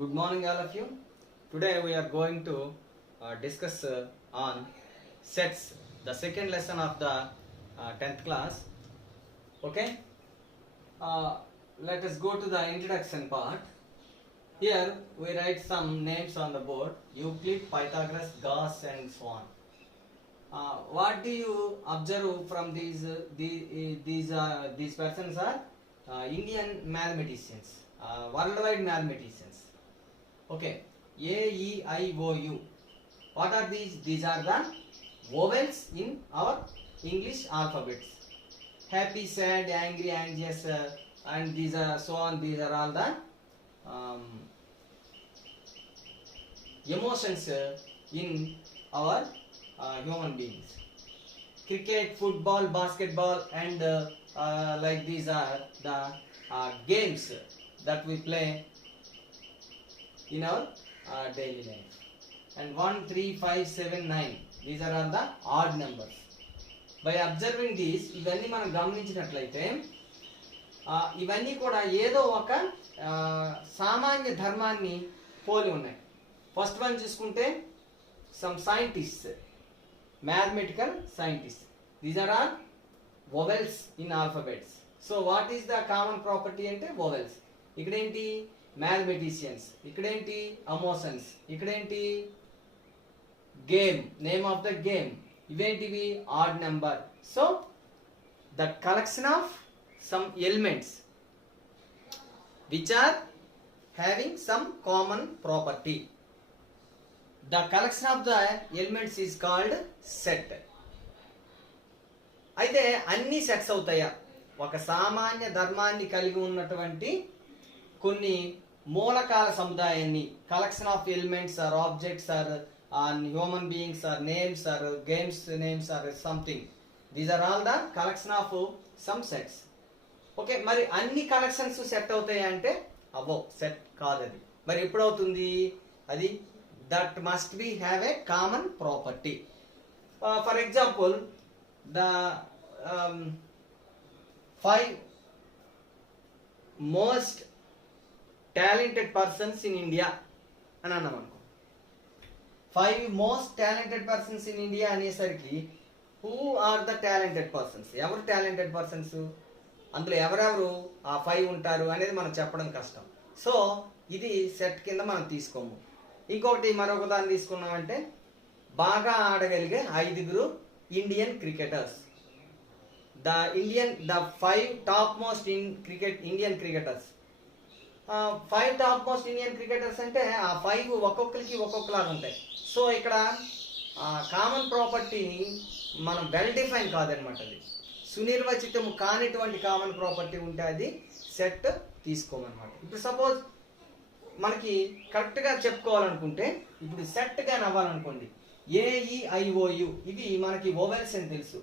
Good morning, all of you. Today we are going to discuss on sets, the second lesson of the 10th class. Okay, let us go to the introduction part. Here we write some names on the board: Euclid, Pythagoras, Gauss, and so on. What do you observe from these? These persons are Indian mathematicians, worldwide mathematicians. Okay, A, E, I, O, U. What are these? These are the vowels in our English alphabets. Happy, sad, angry, anxious, and these are so on. These are all the emotions in our human beings. Cricket, football, basketball, and like these are the games that we play in our daily life. And 1, 3, 5, 7, 9, these are all the odd numbers. By observing these, ఇవన్నీ మనం గమనించినట్లయితే ఇవన్నీ కూడా ఏదో ఒక సామాన్య ధర్మాన్ని పోలి ఉన్నాయి. ఫస్ట్ వన్ చూసుకుంటే some scientists, mathematical scientists. These are all vowels in alphabets. So what is the common property అంటే vowels. ఇక్కడేంటి mathematicians, ఇక్కడేంటి emotions, ఇక్కడేంటి game, name of the game, ఇవేంటివి odd number. So the collection of some elements which are having some common property. The collection of the elements is called set. అయితే అన్ని sets అవుతాయా? ఒక సామాన్య ధర్మాన్ని కలిగి ఉన్నటువంటి కొన్ని మూలకాల సముదాయాన్ని, collection of elements or objects or human beings or names or games names or something, these are all the collection of some sets. Okay, మరి అన్ని కలెక్షన్స్ సెట్ అవుతాయా అంటే అవ్వో, సెట్ కాదు అది. మరి ఎప్పుడవుతుంది అది? That must be have a common property. For example, the 5 most talented persons in India అని అన్నాం అనుకో. 5 most talented persons in India అనేసరికి who are the talented persons? ఎవరు talented persons? అందులో ఎవరెవరు ఆ 5 ఉంటారు అనేది మనం చెప్పడం కష్టం. సో ఇది సెట్ కింద మనం తీసుకోము. ఇంకొకటి మరొక దాన్ని తీసుకున్నామంటే బాగా ఆడగలిగే 5 Indian cricketers. The 5 top most in cricket Indian cricketers. 5 top most Indian cricketers అంటే ఆ 5 ఒక్కొక్కరికి ఒక్కొక్కలాగా ఉంటాయి. సో ఇక్కడ కామన్ ప్రాపర్టీని మనం వెల్ డిఫైన్ కాదనమాట, అది సునిర్వచితము కానిటువంటి కామన్ ప్రాపర్టీ ఉంటే అది సెట్ తీసుకోమన్నమాట. ఇప్పుడు సపోజ్ మనకి కరెక్ట్గా చెప్పుకోవాలనుకుంటే, ఇప్పుడు సెట్ గా అవ్వాలనుకోండి, AEIOU ఇవి మనకి వొవెల్స్ అని తెలుసు.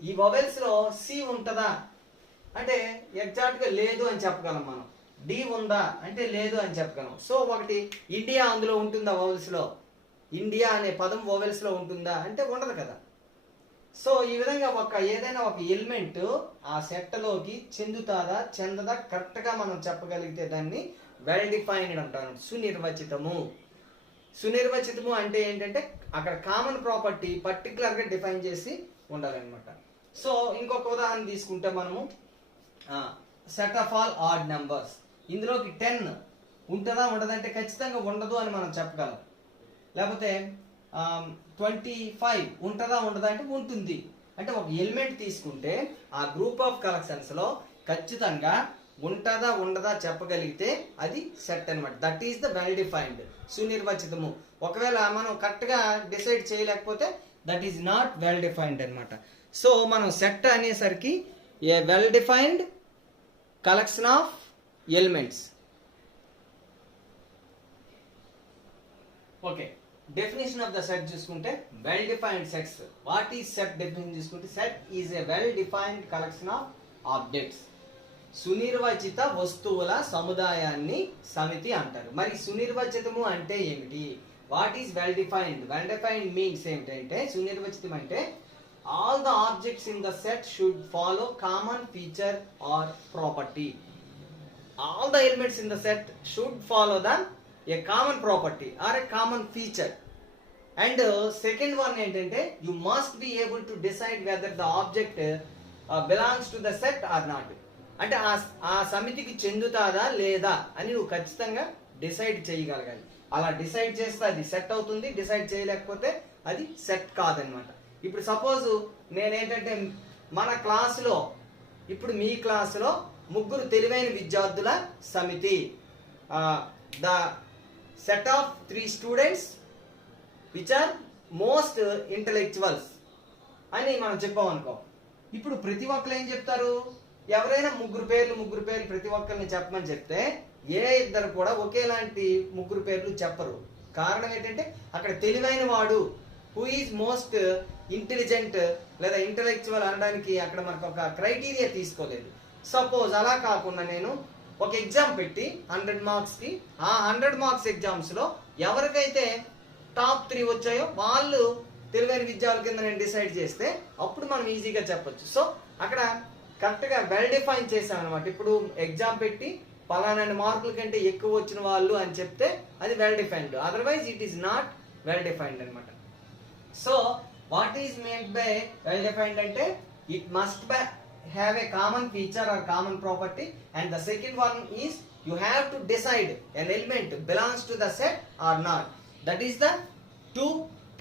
ఈ వొవెల్స్ లో సి ఉంటుందా అంటే ఎగ్జాక్ట్గా లేదు అని చెప్పగలం మనం. డి ఉందా అంటే లేదు అని చెప్పగలం. సో ఒకటి ఇండియా అందులో ఉంటుందా వొవెల్స్ లో? ఇండియా అనే పదం వొవెల్స్ లో ఉంటుందా అంటే ఉండదు కదా. సో ఈ విధంగా ఏదైనా ఒక ఎలిమెంట్ ఆ సెట్లోకి చెందుతాదా చెందదా కరెక్ట్గా మనం చెప్పగలిగితే దాన్ని వెల్ డిఫైన్డ్ అంటారు, సునిర్వచితము. సునిర్వచితము అంటే ఏంటంటే అక్కడ కామన్ ప్రాపర్టీ పర్టికులర్గా డిఫైన్ చేసి ఉండాలన్నమాట. సో ఇంకొక ఉదాహరణ తీసుకుంటే మనము set of all odd numbers. ఇందులోకి 10 ఉంటుందా ఉండదంటే ఖచ్చితంగా ఉండదు అని మనం చెప్పగలం. లేకపోతే 25 ఉంటుందా ఉండదా అంటే ఉంటుంది. అంటే ఒక ఎలిమెంట్ తీసుకుంటే ఆ గ్రూప్ ఆఫ్ కలెక్షన్స్లో ఖచ్చితంగా ఉంటుందా ఉండదా చెప్పగలిగితే అది సెట్ అనమాట. That is the well defined, సునిర్వచితము. ఒకవేళ మనం కరెక్ట్గా డిసైడ్ చేయలేకపోతే that is not well defined అనమాట. సో మనం సెట్ అనేసరికి a well defined collection of elements. Okay, definition of the set చూసుకుంటే well defined sets. What is set definition చూసుకుంటే set is a well defined collection of objects. సునిర్వచిత వస్తువుల సముదాయాన్ని సమితి అంటారు. మరి సునిర్వచితము అంటే ఏమిటి? What is well defined? Well defined means ఏమిటంటే, సునిర్వచితం అంటే all the objects in the set should follow common feature are property. all the elements in the set should follow a common property or a common feature. And second one ఏంటంటే you must be able to decide whether the object belongs to the set or not. అంటే ఆ సమితికి చెందుతాదా లేదా అని నువ్వు ఖచ్చితంగా decide చేయగలగాలి. అలా డిసైడ్ చేస్తే అది సెట్ అవుతుంది, డిసైడ్ చేయలేకపోతే అది సెట్ కాదనమాట. ఇప్పుడు సపోజ్ నేనేంటంటే మన క్లాసులో, ఇప్పుడు మీ క్లాసులో ముగ్గురు తెలివైన విద్యార్థుల సమితి, the set of 3 students which are most intellectuals అని మనం చెప్పామనుకో. ఇప్పుడు ప్రతి ఒక్కరు ఏం చెప్తారు, ఎవరైనా ముగ్గురు పేర్లు ప్రతి ఒక్కరిని చెప్పమని చెప్తే ఏ ఇద్దరు కూడా ఒకేలాంటి ముగ్గురు పేర్లు చెప్పరు. కారణం ఏంటంటే అక్కడ తెలివైన వాడు, హూ ఈజ్ మోస్ట్ ఇంటెలిజెంట్ లేదా ఇంటలెక్చువల్ అనడానికి అక్కడ మనకు ఒక క్రైటీరియా తీసుకోలేదు. సపోజ్ అలా కాకుండా నేను ఒక ఎగ్జామ్ పెట్టి 100 మార్క్స్కి, ఆ 100 మార్క్స్ ఎగ్జామ్స్లో ఎవరికైతే టాప్ 3 వచ్చాయో వాళ్ళు తెలివైన విద్యార్థుల కింద నేను డిసైడ్ చేస్తే అప్పుడు మనం ఈజీగా చెప్పొచ్చు. సో అక్కడ కరెక్ట్గా వెల్ డిఫైన్ చేసాం అనమాట. ఇప్పుడు ఎగ్జామ్ పెట్టి పలానా మార్కుల కంటే ఎక్కువ వచ్చిన వాళ్ళు అని చెప్తే అది well defined, otherwise it is not well defined అనమాట. So what is meant by well defined అంటే it must have a common feature or common property, and the second one is you have to decide an element belongs to the set or not. That is the 2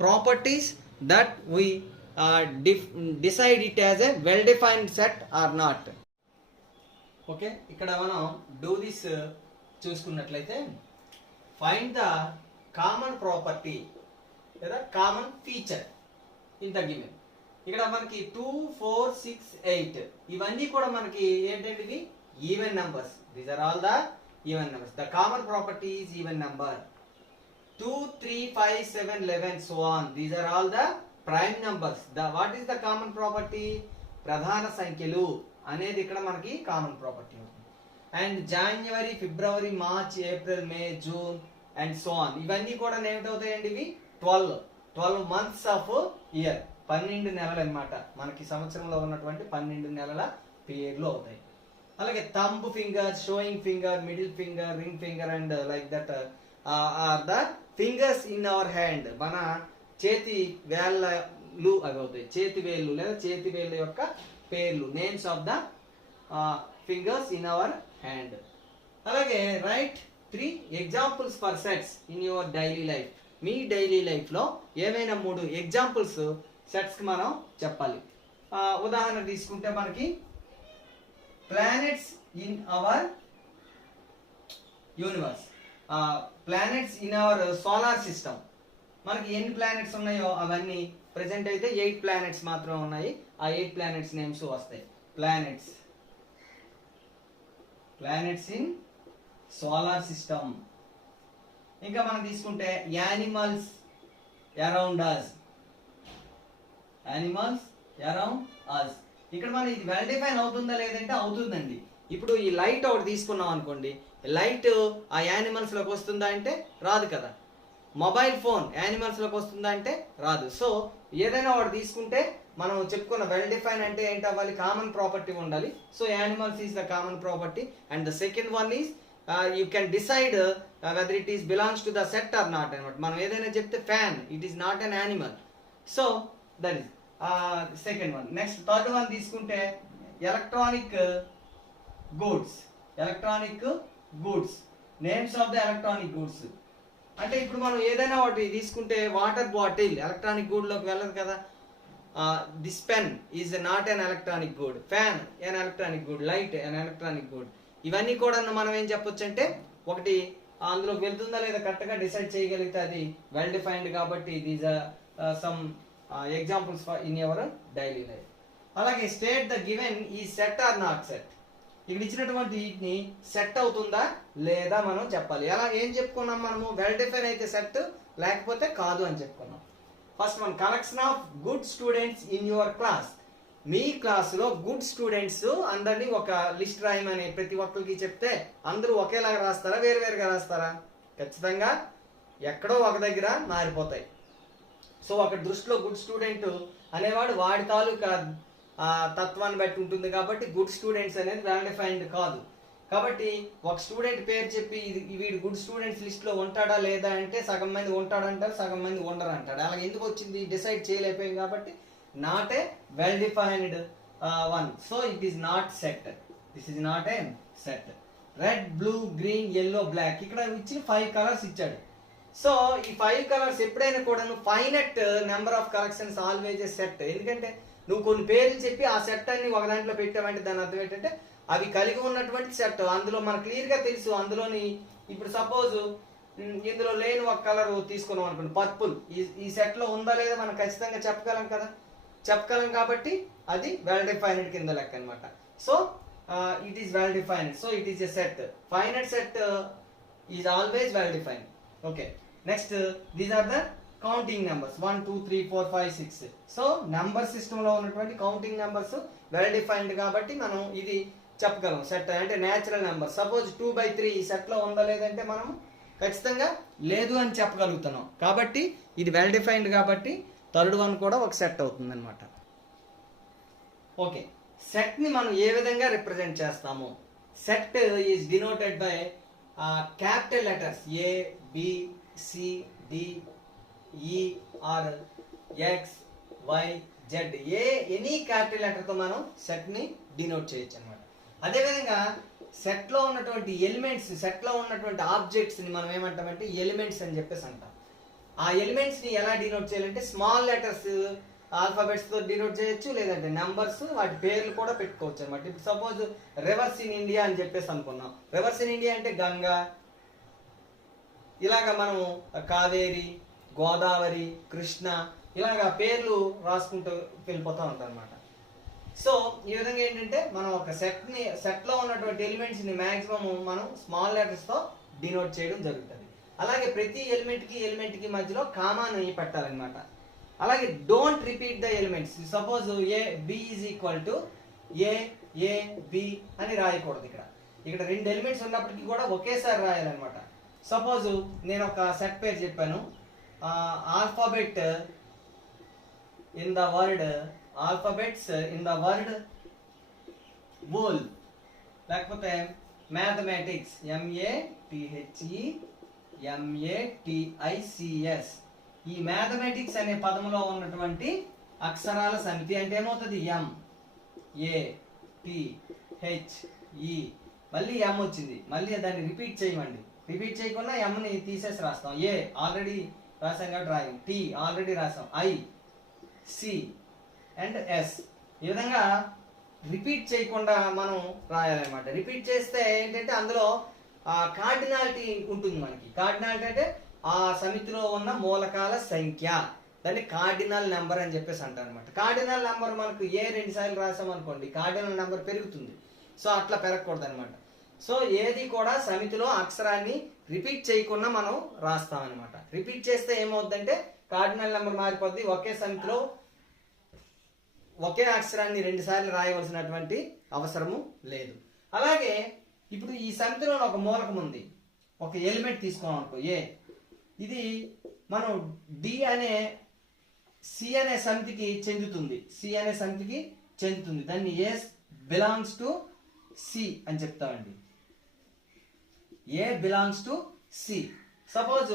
properties that we decide it as a well defined set or not. Okay, ikkada manam do this చూసుకున్నట్లయితే find the common property లేదా common feature in the given. ఇక్కడ మనకి 2, 4, 6, 8 ఇవన్నీ కూడా మనకి ఏంటంటే even numbers. These are all the even numbers. The common property is even number. 2, 3, 5, 7, 11 so on. These are all the prime numbers. What is the common property? ప్రధాన సంఖ్యలు అనేది ఇక్కడ మనకి common property. And January, February, March, April, May, June and so on ఇవన్నీ కూడా ఏమిటవుతాయండి, ఇవి 12 months of year, 12 నెలలు అన్నమాట. మనకి సంవత్సరంలో ఉన్నటువంటి 12 నెలల పేర్లు అవుతాయి. అలాగే thumb finger, showing finger, middle finger, ring finger and like that are the fingers in our hand. మన చేతి వేళ్ళు అవి అవుతాయి, చేతి వేళ్ళు లేదా చేతి వేళ్ళ యొక్క పేర్లు, names of the fingers in our hand. అలాగే write 3 examples for sets in your daily life. మీ డైలీ లైఫ్లో ఏమైనా 3 ఎగ్జాంపుల్స్ సెట్స్కి మనం చెప్పాలి. ఉదాహరణ తీసుకుంటే మనకి planets in our universe, planets in our solar system. మనకి ఎన్ని ప్లానెట్స్ ఉన్నాయో అవన్నీ ప్రెసెంట్ అయితే 8 ప్లానెట్స్ మాత్రమే ఉన్నాయి. ఆ 8 ప్లానెట్స్ నేమ్స్ వస్తాయి. Planets in solar system. ఇంకా మనం తీసుకుంటే యానిమల్స్ అరౌండ్ అస్. ఇక్కడ మనం ఇది వెల్ డిఫైన్ అవుతుందా లేదంటే అవుతుందండి. ఇప్పుడు ఈ లైట్ ఒకటి తీసుకున్నాం అనుకోండి, లైట్ ఆ యానిమల్స్ లోకి వస్తుందా అంటే రాదు కదా. మొబైల్ ఫోన్ యానిమల్స్ లోకి వస్తుందా అంటే రాదు. సో ఏదైనా ఒకటి తీసుకుంటే మనం చెప్పుకున్న వెల్ డిఫైన్ అంటే ఏంటి అవ్వాలి, కామన్ ప్రాపర్టీ ఉండాలి. So animals is the common property. And the second one is you can decide whether it is belongs to the set or not అనమాట. మనం ఏదైనా చెప్తే fan, it is not an animal. So that is second one. Next third one తీసుకుంటే electronic goods. Names of the electronic goods అంటే ఇప్పుడు మనం ఏదైనా ఒకటి తీసుకుంటే వాటర్ బాటిల్ ఎలక్ట్రానిక్ గూడ్ లోకి వెళ్ళదు కదా. This pen is not an electronic good, fan an electronic good, light an electronic good. ఇవన్నీ కూడా మనం ఏం చెప్పొచ్చు అంటే ఒకటి అందులోకి వెళ్తుందా లేదా కరెక్ట్గా డిసైడ్ చేయగలిగితే అది వెల్ డిఫైన్డ్. కాబట్టి these are some examples for in your daily life. అలాగే స్టేట్ ద గివెన్ ఈ సెట్ ఆర్ నాట్ సెట్. ఇక్కడ ఇచ్చినటువంటి వీటిని సెట్ అవుతుందా లేదా మనం చెప్పాలి. ఎలా ఏం చెప్పుకున్నాం మనము, వెల్ డిఫైన్ అయితే సెట్, లేకపోతే కాదు అని చెప్పుకున్నాం. First one, collection of good students in your class. మీ క్లాసులో గుడ్ స్టూడెంట్స్ అందరినీ ఒక లిస్ట్ రాయమని ప్రతి ఒక్కరికి చెప్తే అందరూ ఒకేలాగా రాస్తారా, వేరువేరుగా రాస్తారా? ఖచ్చితంగా ఎక్కడో ఒక దగ్గర మారిపోతాయి. సో ఒక దృష్టిలో గుడ్ స్టూడెంట్ అనేవాడు వాడి తాలూకా తత్వాన్ని బట్టి ఉంటుంది. కాబట్టి గుడ్ స్టూడెంట్స్ అనేది వెల్ డిఫైన్డ్ కాదు. కాబట్టి ఒక స్టూడెంట్ పేరు చెప్పి వీడు గుడ్ స్టూడెంట్స్ లిస్ట్ లో ఉంటాడా లేదా అంటే సగం మంది ఉంటాడంటారు, సగం మంది ఉండరు అంటాడు. అలాగే ఎందుకు వచ్చింది? డిసైడ్ చేయలేకపోయాం కాబట్టి not a well defined one. So it is not set. This is not a set. Red, blue, green, yellow, black, ఇక్కడ ఇచ్చిన 5 కలర్స్ ఇచ్చాడు. సో ఈ 5 కలర్స్ ఎప్పుడైనా కూడా finite number of collections always A set. ఎందుకంటే నువ్వు కొన్ని పేర్లు చెప్పి ఆ సెట్ అన్ని ఒక దాంట్లో పెట్టావంటే దాని అర్థం ఏంటంటే అవి కలిగి ఉన్నటువంటి సెట్. అందులో మనకు క్లియర్ గా తెలుసు అందులోని. ఇప్పుడు సపోజ్ ఇందులో లేని ఒక కలర్ తీసుకున్నాం అనుకోండి, పర్పుల్, ఈ సెట్ లో ఉందా లేదా మనం ఖచ్చితంగా చెప్పగలం కదా, చెప్పగలం. కాబట్టి అది వెల్ డిఫైన్డ్ కింద లెక్క అనమాట. So it is well defined, so it is a set. Finite set is always well defined. Okay, next these are the counting numbers 1 2 3 4 5 6. so number system లో ఉన్నటువంటి కౌంటింగ్ నెంబర్స్ వెల్ డిఫైన్డ్ కాబట్టి మనం ఇది చెప్పగలం set అంటే natural number. Suppose 2/3 ఈ set లో ఉందా లేదంటే మనం ఖచ్చితంగా లేదు అని చెప్పగలుగుతున్నాం. కాబట్టి ఇది వెల్ డిఫైన్డ్ కాబట్టి థర్డ్ వన్ కూడా ఒక సెట్ అవుతుంది అనమాట. ఓకే, సెట్ ని మనం ఏ విధంగా రిప్రజెంట్ చేస్తాము? Set is denoted by capital letters A, B, C, D, E, R, X, Y, Z. Any capital letter తో మనం సెట్ ని డినోట్ చేయొచ్చు అనమాట. అదేవిధంగా సెట్ లో ఉన్నటువంటి ఎలిమెంట్స్, సెట్ లో ఉన్నటువంటి ఆబ్జెక్ట్స్ ని మనం ఏమంటామంటే ఎలిమెంట్స్ అని చెప్పేసి అంటాం. ఆ ఎలిమెంట్స్ ని ఎలా డినోట్ చేయాలంటే స్మాల్ లెటర్స్ ఆల్ఫాబెట్స్ తో డినోట్ చేయొచ్చు, లేదంటే నెంబర్స్, వాటి పేర్లు కూడా పెట్టుకోవచ్చు అనమాట. ఇప్పుడు సపోజ్ రివర్స్ ఇన్ ఇండియా అని చెప్పేసి అనుకున్నాం. రివర్స్ ఇన్ ఇండియా అంటే గంగా, ఇలాగా మనం కావేరి, గోదావరి, కృష్ణ, ఇలాగా పేర్లు రాసుకుంటూ వెళ్ళిపోతూ ఉంటాం అనమాట. సో ఈ విధంగా ఏంటంటే మనం ఒక సెట్ లో ఉన్నటువంటి ఎలిమెంట్స్ ని మాక్సిమం మనం స్మాల్ లెటర్స్ తో డినోట్ చేయడం జరుగుతుంది. అలాగే ప్రతి ఎలిమెంట్ కి మధ్యలో కామాని పెట్టాలన్నమాట. అలాగే don't repeat the elements. Suppose A B is equal to A B అని రాయకూడదు. ఇక్కడ 2 ఎలిమెంట్స్ ఉన్నప్పటికీ కూడా ఒకేసారి రాయాలన్నమాట. సపోజ్ నేను ఒక సెట్ పేరు చెప్పాను, ఆల్ఫాబెట్స్ ఇన్ ద వర్డ్ వోల్, లేకపోతే మ్యాథమెటిక్స్, MATHEMATICS. ఈ మ్యాథమెటిక్స్ అనే పదములో ఉన్నటువంటి అక్షరాల సమితి అంటే ఏమవుతుంది? MATHE, మళ్ళీ M వచ్చింది, మళ్ళీ దాన్ని రిపీట్ చేయమండి. రిపీట్ చేయకుండా M ని తీసేసి రాస్తాం. A ఆల్రెడీ రాసాం కాబట్టి రాయం, T ఆల్రెడీ రాసాం, I, C అండ్ S. ఈ విధంగా రిపీట్ చేయకుండా మనం రాయాలన్నమాట. రిపీట్ చేస్తే ఏంటంటే అందులో కార్డినాలిటీ ఉంటుంది మనకి. కార్డినాలిటీ అంటే ఆ సమితిలో ఉన్న మూలకాల సంఖ్య, దాన్ని కార్డినల్ నెంబర్ అని చెప్పేసి అంటారు అనమాట. కార్డినల్ నెంబర్ మనకు 2 సార్లు రాసాం అనుకోండి, కార్డినల్ నెంబర్ పెరుగుతుంది. సో అట్లా పెరగకూడదు అనమాట. సో ఏది కూడా సమితిలో అక్షరాన్ని రిపీట్ చేయకుండా మనం రాస్తాం అనమాట. రిపీట్ చేస్తే ఏమవుతుందంటే కార్డినల్ నెంబర్ మారిపోద్ది. ఒకే సమితిలో ఒకే అక్షరాన్ని 2 సార్లు రాయవలసినటువంటి అవసరము లేదు. అలాగే ఇప్పుడు ఈ సమితిలో ఒక మూలకం ఉంది, ఒక ఎలిమెంట్ తీసుకున్నాం అనుకో ఏ, ఇది మనం డి అనే సి అనే సమితికి చెందుతుంది. దాన్ని ఏ బిలాంగ్స్ టు సి అని చెప్తామండి. A belongs to C. Suppose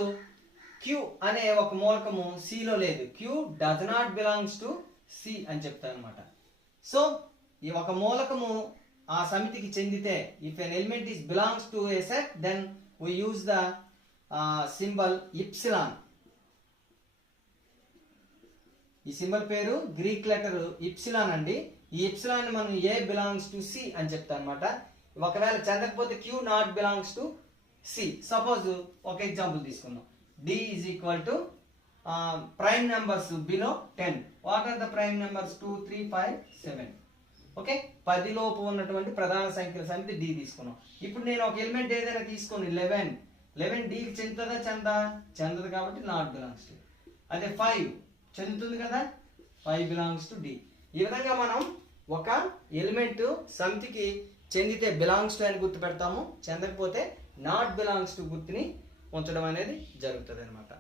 Q అనే ఒక మూలకము సిలో లేదు, Q does not belongs to C అని చెప్తాను అనమాట. సో ఈ ఒక మూలకము ఆ సమితికి చెందితే, if an element is belongs to a set, then we use the symbol epsilon. ఈ సింబల్ పేరు గ్రీక్ లెటర్ ఇప్సిలాన్ అండి. ఈ ఇప్సిలాన్ మనం ఏ బిలాంగ్స్ టు సి అని చెప్తాం అనమాట. ఒకవేళ చెందకపోతే Q not belongs to C. Suppose ఒక ఎగ్జాంపుల్ తీసుకుందాం. D is equal to prime numbers below 10. What are the prime numbers? 2, 3, 5, 7. Okay, 10 లోపు ఉన్నటువంటి ప్రధాన సంఖ్యల సమితి D తీసుకున్నాం. ఇప్పుడు నేను ఒక ఎలిమెంట్ ఏదైనా తీసుకొని 11 D కి చెందుతుందా? చెందదు కాబట్టి నాట్ బిలాంగ్స్ టు. అదే 5 చెందుతుంది కదా, 5 బిలాంగ్స్ టు D. ఈ విధంగా మనం ఒక ఎలిమెంట్ సమితికి చెందితే బిలాంగ్స్ టు అని గుర్తు పెడతాము, చెందకపోతే నాట్ బిలాంగ్స్ టు గుర్తుని ఉంచడం అనేది జరుగుతుంది అనమాట.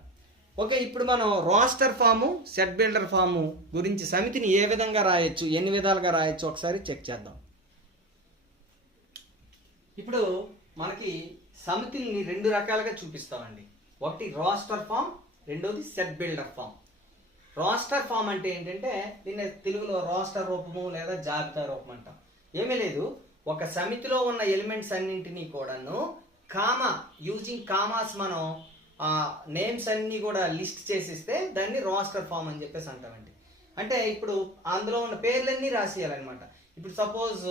ఓకే, ఇప్పుడు మనం roster form, set builder form గురించి సమితిని ఏ విధంగా రాయొచ్చు, ఎన్ని విధాలుగా రాయొచ్చు ఒకసారి చెక్ చేద్దాం. ఇప్పుడు మనకి సమితుల్ని రెండు రకాలుగా చూపిస్తామండి. ఒకటి రోస్టర్ ఫామ్, రెండోది set builder form. Roster form అంటే ఏంటంటే దీన్ని తెలుగులో రోస్టర్ రూపము లేదా జాబితా రూపం అంటాం. ఏమీ లేదు, ఒక సమితిలో ఉన్న ఎలిమెంట్స్ అన్నింటినీ కూడాను యూజింగ్ కామాస్ మనం నేమ్స్ అన్ని కూడా లిస్ట్ చేసిస్తే దాన్ని రోస్టర్ ఫామ్ అని చెప్పేసి అంటామండి. అంటే ఇప్పుడు అందులో ఉన్న పేర్లన్నీ రాసేయాలన్నమాట. ఇప్పుడు సపోజ్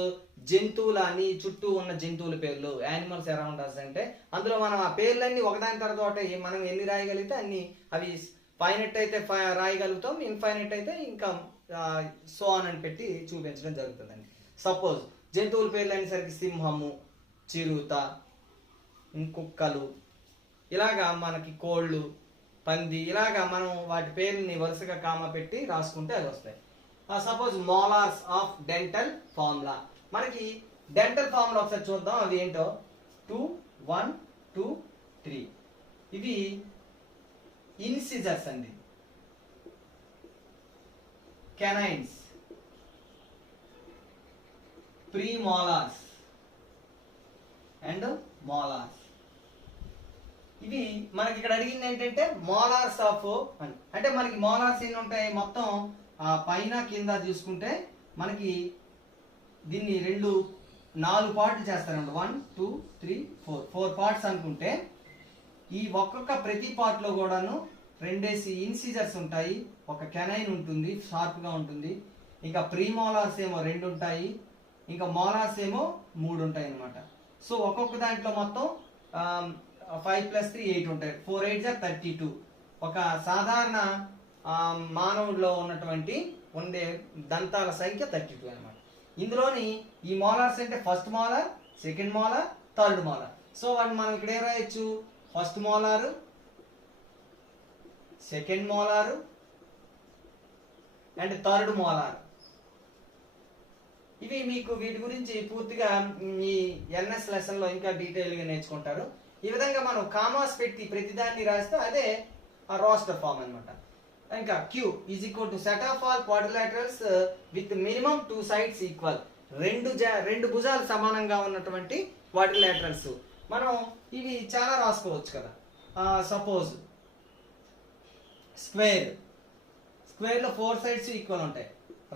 జంతువులని, చుట్టూ ఉన్న జంతువుల పేర్లు, యానిమల్స్ అరౌండ్ అస్ అంటే అందులో మనం ఆ పేర్లన్నీ ఒకదాని తర్వాత మనం ఎన్ని రాయగలిగితే అన్ని, అవి ఫైనట్ అయితే రాయగలుగుతాం, ఇన్ఫైనట్ అయితే ఇంకా సో అని పెట్టి చూపించడం జరుగుతుందండి. సపోజ్ జంతువుల పేర్లు అనేసరికి సింహము, చిరుత, కుక్కలు, ఇలాగా మనకి కోళ్ళు, పంది, ఇలాగా మనం వాటి పేర్లని వరుసగా కామా పెట్టి రాసుకుంటే అవి వస్తాయి. Suppose molars of dental formula. మనకి డెంటల్ ఫార్ములా ఒకసారి చూద్దాం, అవి ఏంటో. 2 1 2 3 ఇవి ఇన్సిజర్స్ అండి. Canines, premolars and molars. ఇవి మనకి ఇక్కడ అడిగింది ఏంటంటే మోలార్స్ ఆఫ్ అంటే మనకి మోలార్స్ ఎన్ని ఉంటాయి మొత్తం పైన కింద చూసుకుంటే మనకి దీన్ని 4 పార్ట్లు చేస్తారండి. 1 2 3 4 పార్ట్స్ అనుకుంటే ఈ ఒక్కొక్క ప్రతి పార్ట్ లో కూడాను 2 ఇన్సిజర్స్ ఉంటాయి, ఒక కెనైన్ ఉంటుంది, షార్ప్ గా ఉంటుంది, ఇంకా ప్రీమోలార్స్ ఏమో 2 ఉంటాయి, ఇంకా మోలార్స్ ఏమో 3 ఉంటాయి అన్నమాట. సో ఒక్కొక్క దాంట్లో మొత్తం 5 + 3 8 ఉంటాయి. 4 8 = 32. ఒక సాధారణ మానవుడిలో ఉన్నటువంటి ఉండే దంతాల సంఖ్య 32 అనమాట. ఇందులోని ఈ మోలార్స్ అంటే first molar, second molar, third molar. So వాటిని మనం ఇక్కడ ఏం రాయొచ్చు, first molar, second molar and third molar. ఇవి మీకు వీటి గురించి పూర్తిగా ఈ ఎన్ఎస్ లెసన్ లో ఇంకా డీటెయిల్ గా నేర్చుకుంటారు. ఈ విధంగా మనం కామాస్ పెట్టి ప్రతిదాన్ని రాస్తే అదే రోస్టర్ ఫామ్ అన్నమాట. ఇంకా Q is equal to set of all quadrilaterals with minimum 2 sides equal. రెండు భుజాలు సమానంగా ఉన్నటువంటి క్వాడ్రిలేటరల్స్. మనం ఇవి చాలా రాసుకోవచ్చు కదా. సపోజ్ స్క్వేర్ లో 4 సైడ్స్ ఈక్వల్ ఉంటాయి.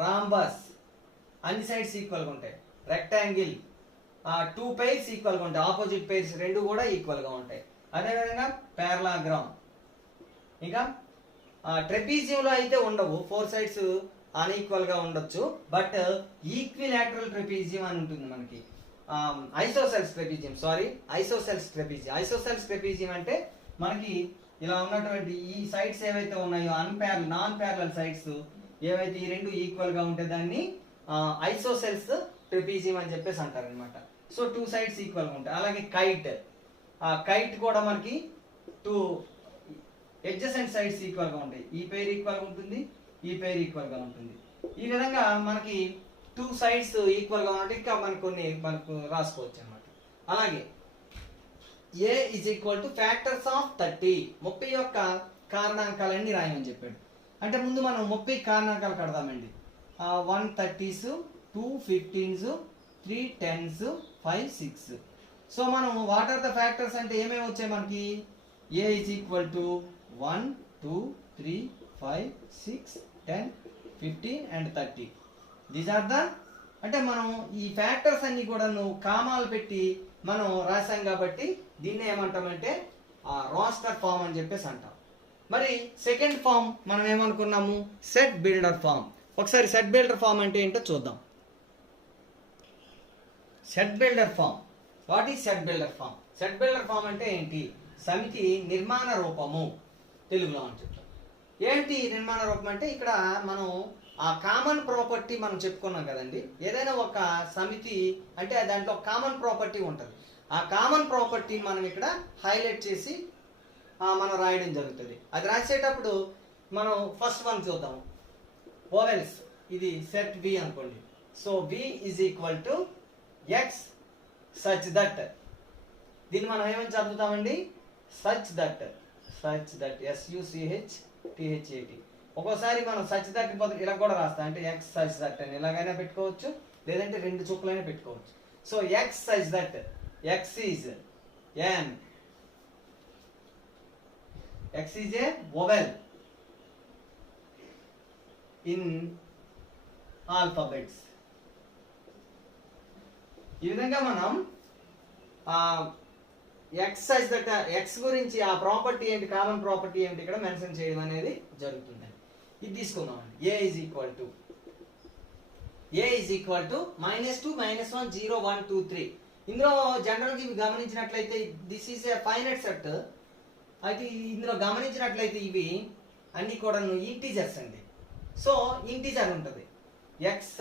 రాంబస్ అన్ని సైడ్స్ ఈక్వల్ గా ఉంటాయి. రెక్టాంగిల్ 2 పైర్స్ ఈక్వల్ గా ఉంటాయి, ఆపోజిట్ పైర్స్ 2 కూడా ఈక్వల్ గా ఉంటాయి. అదేవిధంగా పారలాగ్రామ్. ఇంకా ట్రెపీజియం లో అయితే ఉండవు, 4 సైడ్స్ అన్ఈక్వల్ గా ఉండొచ్చు, బట్ ఈక్విలాటరల్ ట్రెపీజియం అని ఉంటుంది మనకి. ఐసోసెల్స్ ట్రెపీజియం అంటే మనకి ఇలా ఉన్నటువంటి ఈ సైడ్స్ ఏవైతే ఉన్నాయో నాన్ ప్యారలల్ సైడ్స్ ఏవైతే ఈ 2 ఈక్వల్ గా ఉంటే దాన్ని ఐసోసెల్స్ ట్రెపీజియం అని చెప్పేసి అంటారు అనమాట. సో 2 సైడ్స్ ఈక్వల్ గా ఉంటాయి. అలాగే కైట్ కూడా మనకి 2 అడ్జసెంట్ సైడ్స్ ఈక్వల్ గా ఉంటాయి. ఈ పేర్ ఈక్వల్ గా ఉంటుంది, ఈ పేర్ ఈక్వల్ గా ఉంటుంది. ఈ విధంగా మనకి 2 సైడ్స్ ఈక్వల్ గా ఉంటే ఇంకా మనకు రాసుకోవచ్చు అనమాట. అలాగే A is equal to factors of 30 యొక్క కారణాంకాలన్నీ రాయమని చెప్పాడు. అంటే ముందు మనం 30 కారణాంకాలు కడదామండి. 1 30s, 2 15s, 3 10s, 5 6. సో మనం వాట్ ఆర్ ద ఫ్యాక్టర్స్ అంటే ఏమేమి వచ్చాయి మనకి. A is equal to 1 2 3 5 6 10 15 and 30. These are the అంటే మనం ఈ ఫ్యాక్టర్స్ అన్ని కూడా కామాలు పెట్టి మనం రాసాం కాబట్టి దీన్ని ఏమంటామంటే రోస్టర్ ఫామ్ అని చెప్పేసి అంటాం. మరి సెకండ్ ఫామ్ మనం ఏమనుకున్నాము, సెట్ బిల్డర్ ఫామ్. ఒకసారి సెట్ బిల్డర్ ఫామ్ అంటే ఏంటో చూద్దాం. Set builder form. What is set builder form? Set builder form అంటే ఏంటి? సమితి నిర్మాణ రూపము తెలుగులో అని చెప్తాం. ఏంటి నిర్మాణ రూపం అంటే ఇక్కడ మనం ఆ కామన్ ప్రాపర్టీ మనం చెప్పుకున్నాం కదండి. ఏదైనా ఒక సమితి అంటే దాంట్లో కామన్ ప్రాపర్టీ ఉంటుంది. ఆ కామన్ ప్రాపర్టీని మనం ఇక్కడ హైలైట్ చేసి మనం రాయడం జరుగుతుంది. అది రాసేటప్పుడు మనం ఫస్ట్ వన్ చూద్దాం. ఓవెల్స్, ఇది సెట్ వి అనుకోండి. So V is equal to x such that. దీన్ని మనం ఏమని చదువుతామండి, సచ్ దట్. SUCHTHAT. ఒక్కోసారి మనం సచ్ దట్ బదులు ఇలా కూడా రాస్తాం, అంటే ఎక్స్ సచ్ దట్ అని ఇలాగైనా పెట్టుకోవచ్చు, లేదంటే 2 చుక్కలైనా పెట్టుకోవచ్చు. So X such that x is n. X is a vowel in alphabets. ఈ విధంగా మనం ఎక్స్ సైజ్ దట్ ఎక్స్ గురించి ఆ ప్రాపర్టీ ఏంటి, కామన్ ప్రాపర్టీ ఏంటి ఇక్కడ మెన్షన్ చేయడం అనేది జరుగుతుంది. ఇది తీసుకుందామండి. ఏ ఈజ్ ఈక్వల్ టు -2 -1 0 1 2 3. ఇందులో జనరల్గా ఇవి గమనించినట్లయితే this is a finite set. అయితే ఇందులో గమనించినట్లయితే ఇవి అన్ని కూడా ఇంటీజర్స్ అండి. సో ఇంటీజర్ ఉంటుంది. X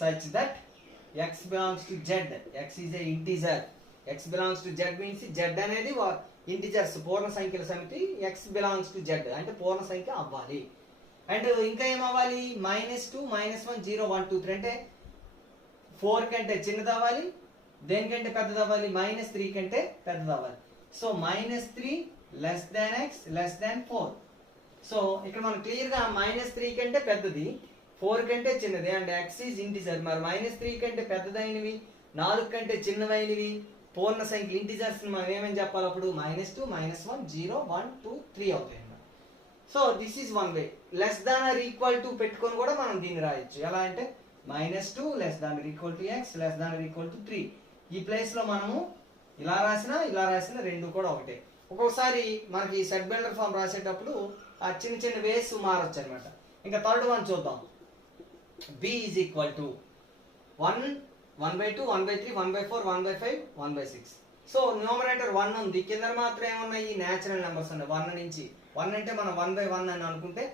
such that x belongs to z. x is a integer. x belongs to z means z అనేది ఇంటిజర్స్ పూర్ణ సంఖ్యల సమితి. x belongs to z అంటే పూర్ణ సంఖ్య అవ్వాలి. అండ్ ఇంకా ఏం అవ్వాలి, -2 -1 0 1 2 3 అంటే 4 కంటే చిన్నది అవ్వాలి, దేనికంటే పెద్దది అవ్వాలి, -3 కంటే పెద్దది అవ్వాలి. So -3 less than x less than 4. So ఇక్కడ మనం క్లియర్ గా -3 కంటే పెద్దది, 4 కంటే చిన్నది అండ్ x ఈజ్ ఇంటిజర్. మరి -3 కంటే పెద్దదైనవి, 4 కంటే చిన్నవైనవి పూర్ణ సంఖ్య ఇంటిజర్స్ మనం ఏమని చెప్పాలి అప్పుడు, -2 -1 0 1 2 3 అవుతాయి అన్నమాట. So this is one way. Less than or equal to పెట్టుకొని కూడా మనం దీన్ని రాయొచ్చు. ఎలా అంటే -2 less than or equal to x less than or equal to 3. ఈ ప్లేస్ లో మనము ఇలా రాసిన రెండు కూడా ఒకటే. ఒక్కొక్కసారి మనకి సెట్ బిల్డర్ ఫామ్ రాసేటప్పుడు ఆ చిన్న చిన్న వేస్ మారొచ్చు అనమాట. ఇంకా థర్డ్ వన్ చూద్దాం. b is equal to 1 1/2 1/3 1/4 1/5 1/6. So numerator 1 ఉంది, కింద మాత్రం ఏమున్నాయి, న్యాచురల్ నెంబర్స్ ఉన్నాయి. 1 నుంచి 1 అంటే మనం 1/1 అని అనుకుంటే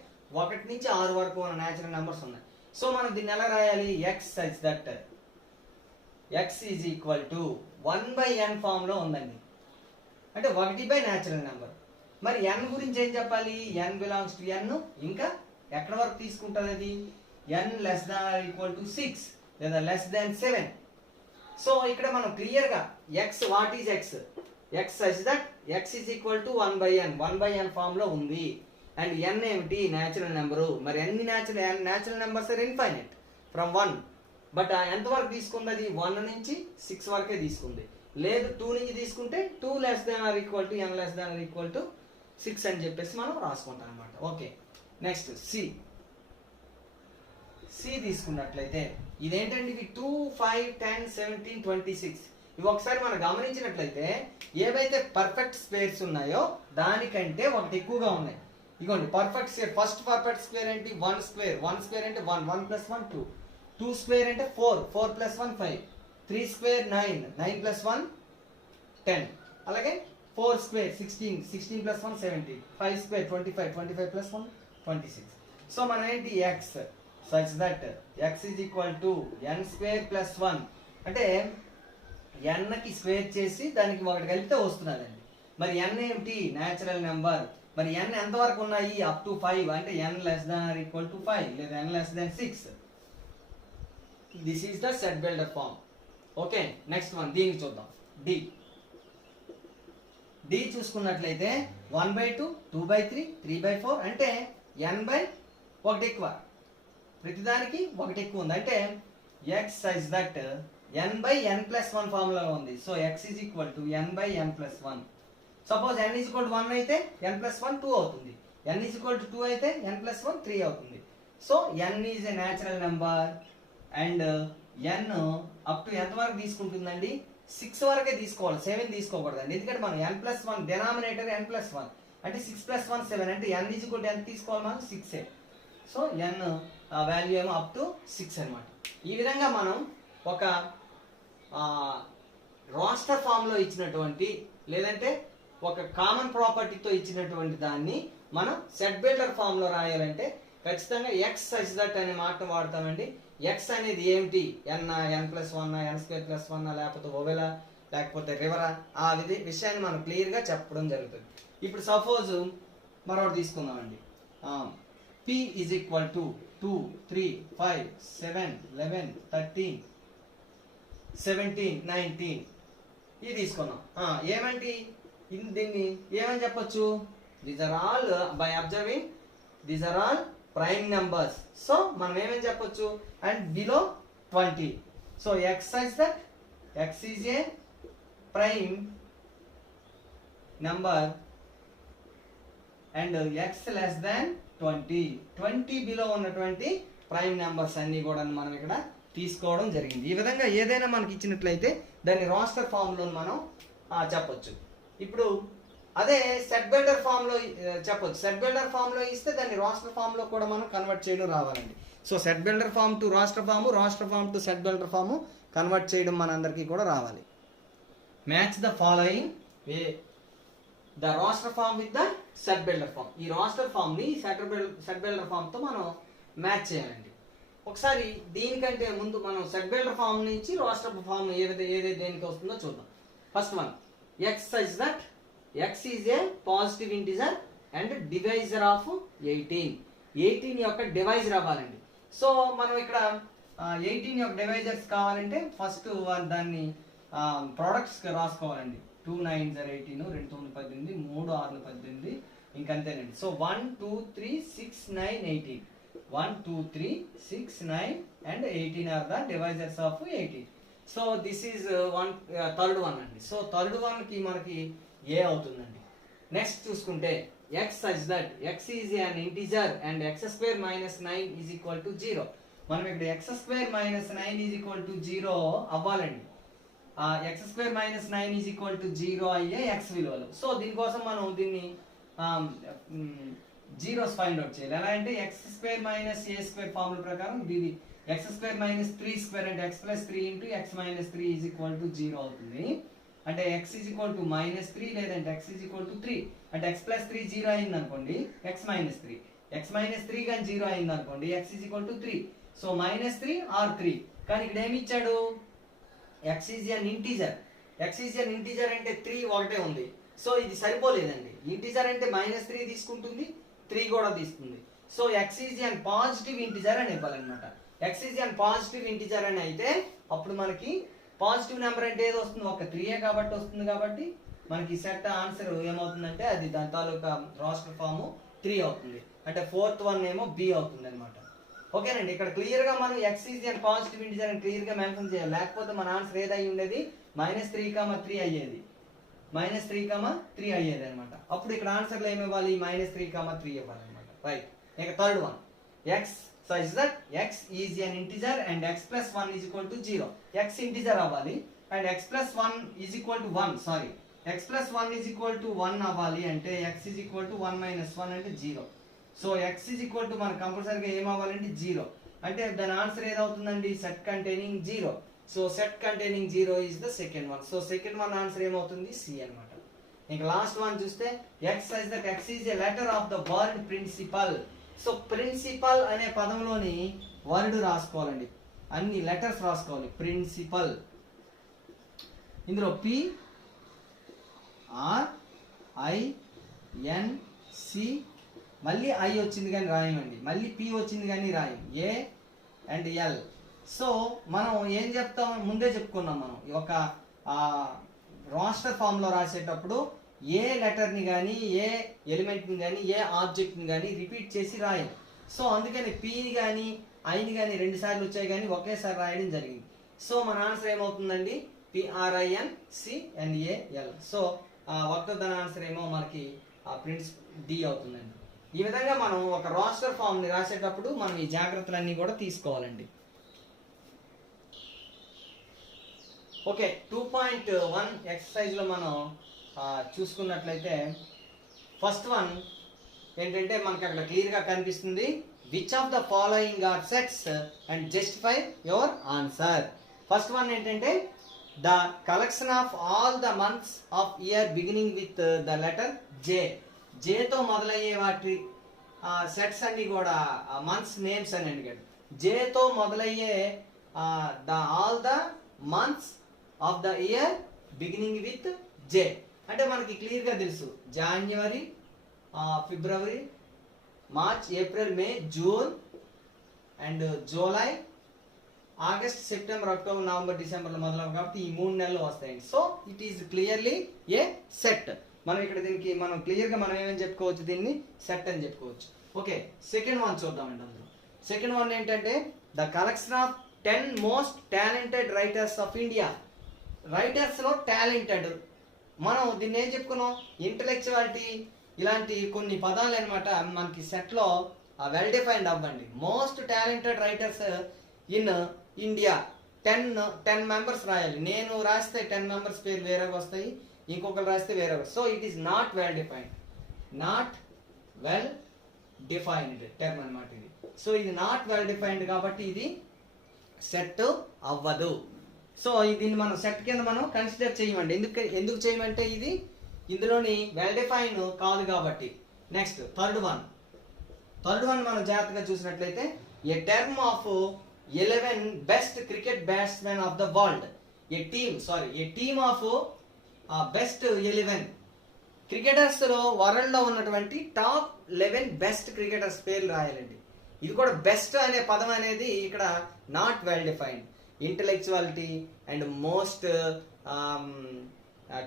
1 నుంచి 6 వరకు ఉన్న న్యాచురల్ నెంబర్స్ ఉన్నాయి. సో మనం దీన్ని ఎలా రాయాలి, x such that x is equal to 1/n form లో ఉందండి. అంటే 1 న్యాచురల్ నెంబర్. మరి n గురించి ఏం చెప్పాలి, n belongs to n. ఇంకా ఎక్కడ వరకు తీసుకుంటుంది అది, n less than or equal to 6 లేదా less than 7. సో ఇక్కడ మనం క్లియర్ గా x, what is x, x such that x is equal to 1/n form లో ఉంది. అండ్ n ఏమిటి, న్యాచురల్ నెంబరు. మరి అన్ని natural numbers are infinite from 1. But ఎంత వరకు తీసుకుంది అది, 1 నుంచి 6 వరకే తీసుకుంది. లేదు 2 నుంచి తీసుకుంటే 2 less than or equal to n less than or equal to 6 అని చెప్పేసి మనం రాసుకుంటాం అనమాట. ఓకే, నెక్స్ట్ సి తీసుకున్నట్లయితే ఇదేంటండి, ఇవి 2 5 10 17 26. ఇవి ఒకసారి మనం గమనించినట్లయితే ఏవైతే పర్ఫెక్ట్ స్క్వేర్స్ ఉన్నాయో దానికంటే ఒకటి ఎక్కువగా ఉన్నాయి. ఇగోండి perfect square. First perfect square ఏంటి, 1 స్క్వేర్. 1 స్క్వేర్ అంటే 1 1 + 1 2. 2 స్క్వేర్ అంటే 4 4 + 1 5. 3 స్క్వేర్ 9 9 + 1 10. అలాగే 4 స్క్వేర్ 16 16 + 1 17. 5 స్క్వేర్ 25 25 + 1 26. సో మనం ఏంటి, x such that x is equal to n square plus 1. అంటే n కి స్క్వేర్ చేసి దానికి ఒకటి కలిపితే వస్తున్నదండి. మరి n ఏమిటి, న్యాచురల్ నెంబర్. మరి n ఎంత వరకు ఉన్నాయి, అప్ టు 5. అంటే n less than or equal to 5 లేదా n less than 6. This is the set builder form. Okay, next one దీనికి చూద్దాం. d చూసుకున్నట్లయితే 1/2 2/3 3/4 అంటే n/1 ఎక్కువ. ప్రతిదానికి 1 ఎక్కువ ఉంది. అంటే x such that n/n+1 formula ఉంది. So x is equal to n/n+1. సపోజ్ n is equal to 1 అయితే n+1 2 అవుతుంది. n is equal to 2 అయితే n+1 3 అవుతుంది. So n is a natural number and n up to ఎంత వరకు తీసుకుంటుందండి, 6 వరకే తీసుకోవాలి, 7 తీసుకోకూడదండి. ఎందుకంటే మనం n+1 డినామినేటర్ n+1 అంటే 6 + 1 7 అంటే n is equal to ఎంత తీసుకోవాలి మనం, 6. సో n వాల్యూ ఏమో అప్ టు 6 అనమాట. ఈ విధంగా మనం ఒక రాస్టర్ ఫామ్ లో ఇచ్చినటువంటి లేదంటే ఒక కామన్ ప్రాపర్టీతో ఇచ్చినటువంటి దాన్ని మనం సెట్ బిల్డర్ ఫామ్ లో రాయాలంటే ఖచ్చితంగా x such that అనే మాట వాడతామండి. x అనేది ఏమిటి, n n+1 n² + 1 లేకపోతే ఓవెలా లేకపోతే రివరా, ఆ విషయాన్ని మనం క్లియర్ గా చెప్పడం జరుగుతుంది. ఇప్పుడు సపోజ్ మరొకటి తీసుకుందామండి. p is equal to 2 3 5 7 11 13 17 19 ఇది తీసుకున్నాం. ఏమంటి దీన్ని ఏమని చెప్పొచ్చు, these are all by observing these are all prime numbers. So మనం ఏమని చెప్పొచ్చు, అండ్ బిలో 20. సో x such that x is a prime number and x less than 20 below ఉన్నటువంటి ప్రైమ్ నెంబర్స్ అన్ని కూడా మనం ఇక్కడ తీసుకోవడం జరిగింది. ఈ విధంగా ఏదైనా మనకి ఇచ్చినట్లయితే దాన్ని రాస్టర్ ఫామ్ లో మనం చెప్పొచ్చు. ఇప్పుడు అదే సెట్ బిల్డర్ ఫామ్ లో చెప్పొచ్చు. సెట్ బిల్డర్ ఫామ్ లో ఇస్తే దాన్ని రాస్టర్ ఫామ్ లో కూడా మనం కన్వర్ట్ చేయడం రావాలండి. So set builder form to roster form, roster form to set builder form convert చేయడం మనందరికీ కూడా రావాలి. Match the following the roster form with the set builder form. ఈ రాస్టర్ ఫామ్ ని సెట్ బిల్డర్ ఫామ్ తో మనం మ్యాచ్ చేయాలండి. ఒకసారి దీనికంటే ముందు మనం సెట్ బిల్డర్ ఫామ్ నుంచి రాస్టర్ ఫామ్ ఏదైతే దేనికి వస్తుందో చూద్దాం. First one, x such that x is a positive integer and divisor of 18 యొక్క డివైజర్ అవ్వాలండి. సో మనం ఇక్కడ 18 యొక్క డివైజర్స్ కావాలంటే ఫస్ట్ దాన్ని products రాసుకోవాలండి. 2 9s are 18, 2 9 18, 3 6 18, ఇంకంతేనండి. So 1 2 3 6 9 18, 1 2 3 6 9 and 18 are the divisors of 18. So this is third one అండి. So third one కి మనకి ఏ అవుతుందండి. నెక్స్ట్ చూసుకుంటే x such that x is an integer and x square minus 9 is equal to 0. మనం ఇక్కడ x square minus 9 is equal to 0 అవ్వాలండి. x square minus 9 is equal to 0 అయ్యే x విలువలు. So దీనికోసం మనం దీన్ని జీరోస్ ఫైండ్ అవుట్ చేయాలి. ఎలా అంటే x square minus a square formula ప్రకారం ఇది x square minus 3 square అంటే x plus 3 into x minus 3 is equal to 0 అవుతుంది. అంటే x is equal to minus 3 లేదంటే x is equal to 3 అంటే x plus 3 0 అయింది అనుకోండి, x minus 3 కానీ 0 అయింది అనుకోండి, x is equal to 3. So minus 3 or 3. కానీ ఇక్కడ ఏమి ఇచ్చాడు, x is an integer అంటే 3 ఒకటే ఉంది. సో ఇది సరిపోలేదండి. ఇంటిజర్ అంటే -3 తీసుకుంటుంది, 3 కూడా తీసుకుంది. So x is an positive integer అని ఇవ్వాలన్నమాట. x is an positive integer అని అయితే అప్పుడు మనకి పాజిటివ్ నెంబర్ అంటే ఏది వస్తుంది, ఒక 3 కాబట్టి వస్తుంది. కాబట్టి మనకి సెట్ ఆన్సర్ ఏమవుతుందంటే అది దాని తాలూకా రాస్టర్ ఫామ్ 3 అవుతుంది. అంటే ఫోర్త్ వన్ ఏమో b అవుతుంది అనమాట. ఓకేనండి. ఇక్కడ క్లియర్ గా మనం x is an positive integer అని క్లియర్ గా మెన్షన్ చేయాలి. లేకపోతే మన ఆన్సర్ ఏదై ఉండేది -3,3 అయ్యేది, -3,3 అయ్యేది అనమాట. అప్పుడు ఇక్కడ ఆన్సర్ లో ఏమి ఇవ్వాలి, -3,3 ఇవ్వాలి అనమాట. రైట్. ఇక third one, x such that x is an integer and x plus 1 is equal to 0. x integer అవ్వాలి and x plus 1 is equal to 1. Sorry, x plus 1 is equal to 1 అవ్వాలి అంటే x is equal to 1 minus 1 అంటే 0. So x is equal to మనకు కంపల్సరీగా ఏం అవ్వాలంటే 0. అంటే దాని ఆన్సర్ ఏదవుతుందండి, set containing 0. So set containing 0 is the second one. So second one answer ఏమవుతుంది, C అన్నమాట. ఇంకా లాస్ట్ వన్ చూస్తే x such that x is a letter of the word principal. So principal అనే పదంలోని వర్డ్ రాసుకోవాలండి, అన్ని letters రాసుకోవాలి. Principal, ఇందులో PRINC, మళ్ళీ I వచ్చింది కానీ రాయమండి, మళ్ళీ P వచ్చింది కానీ రాయం, A అండ్ L. సో మనం ఏం చెప్తాం, ముందే చెప్పుకున్నాం మనం ఒక రాస్టర్ ఫామ్ లో రాసేటప్పుడు ఏ లెటర్ని కానీ ఏ ఎలిమెంట్ని కానీ ఏ ఆబ్జెక్ట్ని కానీ రిపీట్ చేసి రాయం. సో అందుకని పిని కానీ ఐని కానీ 2 సార్లు వచ్చాయి కానీ ఒకేసారి రాయడం జరిగింది. సో మన ఆన్సర్ ఏమవుతుందండి, PRINCAL. సో ఒకటో దాని ఆన్సర్ ఏమో మనకి ప్రిన్స్ D అవుతుందండి. ఈ విధంగా మనం ఒక రాస్టర్ ఫామ్ ని రాసేటప్పుడు మనం ఈ జాగ్రత్తలన్నీ కూడా తీసుకోవాలండి. ఓకే, 2.1 ఎక్సర్సైజ్ లో మనం చూసుకున్నట్లయితే ఫస్ట్ వన్ ఏంటంటే మనకి అక్కడ క్లియర్ గా కనిపిస్తుంది, which of the following are sets and justify your answer. First one ఏంటంటే the collection of all the months of year beginning with the letter J. జేతో మొదలయ్యే వాటి సెట్స్ అన్ని కూడా మంత్స్ నేమ్స్ అని అడిగాడు. జేతో మొదలయ్యే all the months of the year beginning with J అంటే మనకి క్లియర్ గా తెలుసు, January, February, March, April, May, June and July, August, September, October, November, December మొదలవు. కాబట్టి ఈ 3 నెలలు వస్తాయండి. So it is clearly a set. మనం ఇక్కడ దీనికి మనం క్లియర్ గా మనం ఏమని చెప్పుకోవచ్చు, దీన్ని సెట్ అని చెప్పుకోవచ్చు. ఓకే, సెకండ్ వన్ చూద్దామండి. అందులో సెకండ్ వన్ ఏంటంటే the collection of 10 most talented writers of India. Writers లో టాలెంటెడ్, మనం దీన్ని ఏం చెప్పుకున్నాం, ఇంటలెక్చువాలిటీ, ఇలాంటి కొన్ని పదాలు అనమాట మనకి సెట్ లో వెల్ డిఫైన్డ్ అవ్వండి. Most talented writers in India 10 members రాయాలి. నేను రాస్తే 10 మెంబర్స్ పేరు వేరేగా వస్తాయి, ఇంకొకరు రాస్తే వేరేగా. So it is not well defined, not well defined term అనమాట ఇది. సో ఇది నాట్ వెల్ డిఫైన్డ్ కాబట్టి ఇది సెట్ అవ్వదు. సో దీన్ని మనం సెట్ కింద మనం కన్సిడర్ చేయమండి. ఎందుకు చేయమంటే ఇది ఇందులోని వెల్ డిఫైన్ కాదు కాబట్టి. నెక్స్ట్ థర్డ్ వన్ మనం జాగ్రత్తగా చూసినట్లయితే a term of 11 best cricket batsmen of the world. A team of best 11 cricketers లో వరల్డ్ లో ఉన్నటువంటి టాప్ 11 బెస్ట్ క్రికెటర్స్ పేర్లు రాయాలండి. ఇది కూడా బెస్ట్ అనే పదం అనేది ఇక్కడ not well defined. Intellectuality and most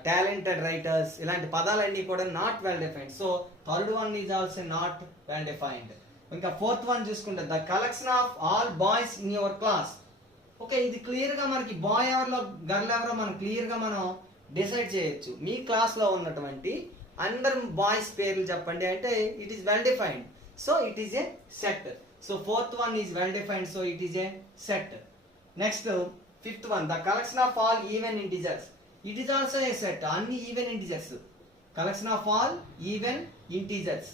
talented writers, ఇలాంటి పదాలన్నీ కూడా not well defined. So third one is also not well defined. ఇంకా ఫోర్త్ వన్ చూసుకుంటే the collection of all boys in your class. Okay, ఇది క్లియర్ గా మనకి bye ఎవరో girl ఎవరో మనం క్లియర్ గా మనం డిసైడ్ చేయొచ్చు. మీ క్లాస్ లో ఉన్నటువంటి అందరు బాయ్స్ పేర్లు చెప్పండి అంటే it is well defined. So it is a set. So fourth one is well defined, so it is a set. Next fifth one the collection of all even integers. It is also a set. అన్ని even integers, collection of all even integers.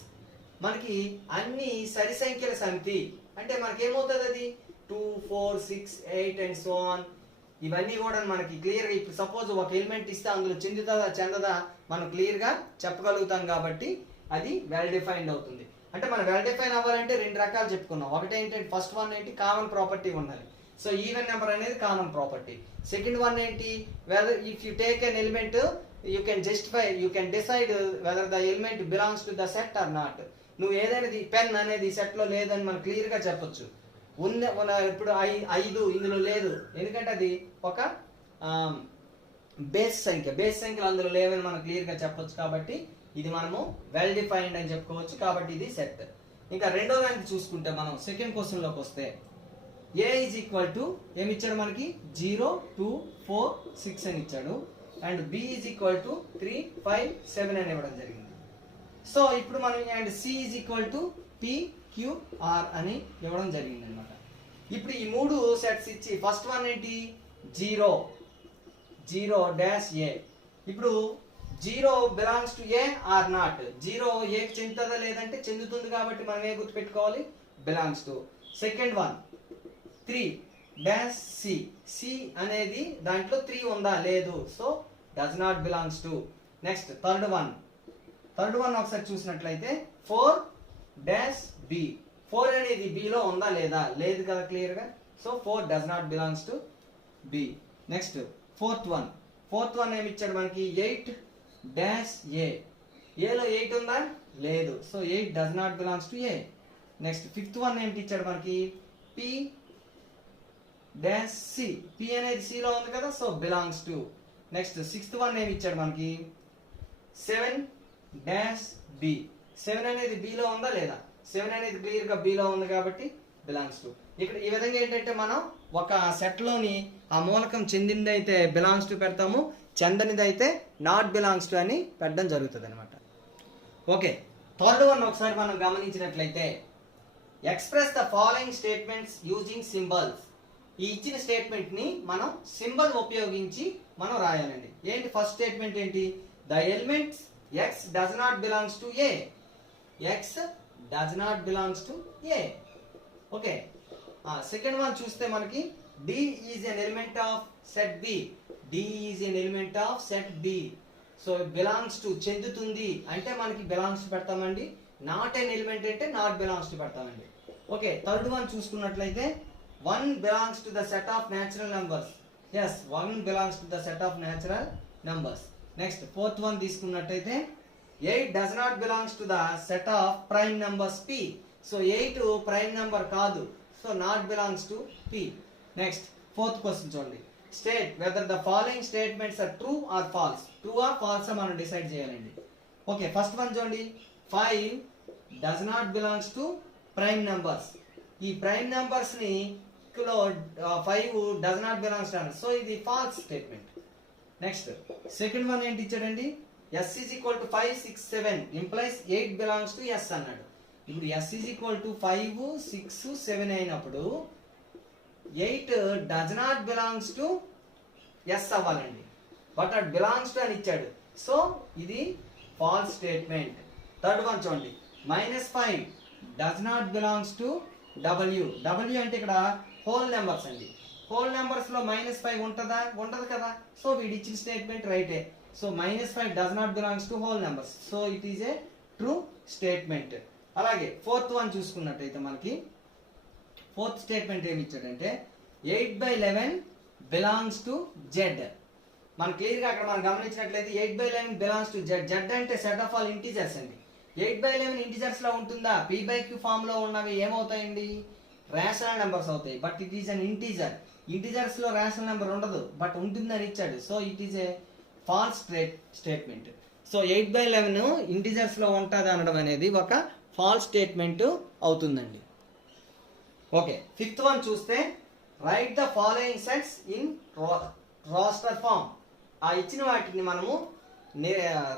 మనకి అన్ని సరి సంఖ్యల సమితి అంటే మనకి ఏమవుతుంది, అది 2, 4, 6, 8 అండ్ సో ఆన్. ఇవన్నీ కూడా మనకి క్లియర్ గా ఇప్పుడు సపోజ్ ఒక ఎలిమెంట్ ఇస్తే అందులో చెందుతుందా చెందదా మనం క్లియర్ గా చెప్పగలుగుతాం కాబట్టి అది వెల్ డిఫైన్డ్ అవుతుంది. అంటే మనం వెల్ డిఫైన్ అవ్వాలంటే రెండు రకాలు చెప్పుకున్నాం. ఒకటి ఏంటంటే ఫస్ట్ వన్ ఏంటి, కామన్ ప్రాపర్టీ ఉండాలి. సో ఈవెన్ నెంబర్ అనేది కామన్ ప్రాపర్టీ. సెకండ్ వన్ ఏంటి, whether if you take an element you can justify, you can decide whether the element belongs to the set or not. నువ్వు ఏదైనా pen అనేది set లో లేదని మనం clear గా చెప్పొచ్చు. ఇప్పుడు 5 ఇందులో లేదు, ఎందుకంటే అది ఒక బేస్ సంఖ్యలు అందులో లేవని మనం క్లియర్ గా చెప్పొచ్చు. కాబట్టి ఇది మనము వెల్ డిఫైన్డ్ అని చెప్పుకోవచ్చు. కాబట్టి ఇది సెట్. ఇంకా రెండో దానికి చూసుకుంటే మనం సెకండ్ క్వశ్చన్ లోకి వస్తే ఏ ఈజ్ ఈక్వల్ టు ఏమి ఇచ్చాడు మనకి 0, 2, 4, 6 అని ఇచ్చాడు. And B is equal to 3, 5, 7 అని ఇవ్వడం జరిగింది. సో ఇప్పుడు మనం and C is equal to P, Q, R అని ఇవ్వడం జరిగింది అనమాట. ఇప్పుడు ఈ మూడు సెట్స్ ఇచ్చి ఫస్ట్ వన్ ఏంటి 0, 0 డాష్ ఏ. ఇప్పుడు 0 belongs to A or not. 0 A చెందుతుందా లేదంటే చెందుతుంది కాబట్టి మనం ఏ గుర్తుపెట్టుకోవాలి, belongs to. Second one 3 dash C. C అనేది దాంట్లో 3 ఉందా లేదు, so does not belongs to. Next third one ఒకసారి చూసినట్లయితే 4 డాష్ బి. 4 అనేది బి లో ఉందా లేదా, లేదు కదా క్లియర్ గా. So 4 does not belongs to be. Next fourth one ఏమి ఇచ్చాడు మనకి 8 డాష్ ఏ. ఏలో 8 ఉందా లేదు, so 8 does not belongs to A. Next fifth one ఏమిటి ఇచ్చాడు మనకి పి డాష్ సి. పి అనేది సి లో ఉంది కదా, so belongs to. Next sixth one ఏమి ఇచ్చాడు మనకి 7 డాష్ బి. 7 అనేది బి లో ఉందా లేదా, 7 అనేది క్లియర్ గా బి లో ఉంది కాబట్టి బిలాంగ్స్ టు. ఇక్కడ ఈ విధంగా ఏంటంటే మనం ఒక సెట్ లోని ఆ మూలకం చెందింది అయితే బిలాంగ్స్ టు పెడతాము, చెందనిది అయితే నాట్ బిలాంగ్స్ టు అని పెట్టడం జరుగుతుంది అనమాట. ఓకే, థర్డ్ వన్ ఒకసారి మనం గమనించినట్లయితే express the following statements using symbols. ఈ ఇచ్చిన స్టేట్మెంట్ ని మనం సింబల్ ఉపయోగించి మనం రాయాలండి. ఏంటి ఫస్ట్ స్టేట్మెంట్ ఏంటి, the elements x does not belongs to a. x does not belongs to a. Okay, second one చూస్తే మనకి d is an element of set b. d is an element of set b. So belongs to చెందుతుంది అంటే మనకి belongs to పెడతామండి. Not an element అంటే not belongs to పెడతామండి. Okay, third one చూసుకున్నట్లయితే 1 belongs to the set of natural numbers. yes, 1 belongs to the set of natural numbers. Next fourth one తీసుకున్నట్టయితే 8 does not belongs to the set of prime numbers p. So 8 prime number కాదు, so not belongs to p. Next fourth question చూడండి, state whether the following statements are true or false. True or false మనం decide చేయాలండి. Okay, first one చూడండి 5 does not belongs to prime numbers. ఈ prime numbers ని 5 does not belongs to, so ఇది false statement. Next second one ఏంటి ఇచ్చాడండి, s is equal to 5 6 7 implies 8 belongs to s అన్నాడు. ఇప్పుడు s is equal to 5 6 7 అయినప్పుడు 8 does not belongs to s అవ్వాలండి, but at belongs to అని ఇచ్చాడు. So ఇది ఫాల్స్ స్టేట్మెంట్. థర్డ్ వన్ చూడండి, -5 does not belongs to w. w అంటే ఇక్కడ హోల్ నెంబర్స్ అండి. హోల్ నెంబర్స్ లో -5 ఉంటుందా, ఉండదు కదా. సో వీడి ఇచ్చిన స్టేట్మెంట్ రైటే. So -5 does not belongs to whole numbers. So it is A true statement. అలాగే ఫోర్త్ వన్ చూసుకున్నట్టయితే మనకి ఫోర్త్ స్టేట్మెంట్ ఏమి ఇచ్చాడంటే 8/11 బిలాంగ్స్ టు z. మన క్లియర్గా అక్కడ మనం గమనించినట్లయితే 8/11 బిలాంగ్స్ టు z. z అంటే సెట్ ఆఫ్ ఆల్ ఇంటీజర్స్ అండి. 8/11 ఇంటీజర్స్ లో ఉంటుందా, p/q ఫామ్ లో ఉన్నవి ఏమవుతాయండి, రేషనల్ నెంబర్స్ అవుతాయి. But it is an integer. Integers లో రేషనల్ నెంబర్ ఉండదు, బట్ ఉంటుందని ఇచ్చాడు. So it is a false statement. So 8/11 integers లో ఉంటుంది అనడం అనేది ఒక ఫాల్స్ స్టేట్మెంట్ అవుతుందండి. ఓకే, ఫిఫ్త్ వన్ చూస్తే write the following sets in roster form. ఆ ఇచ్చిన వాటిని మనము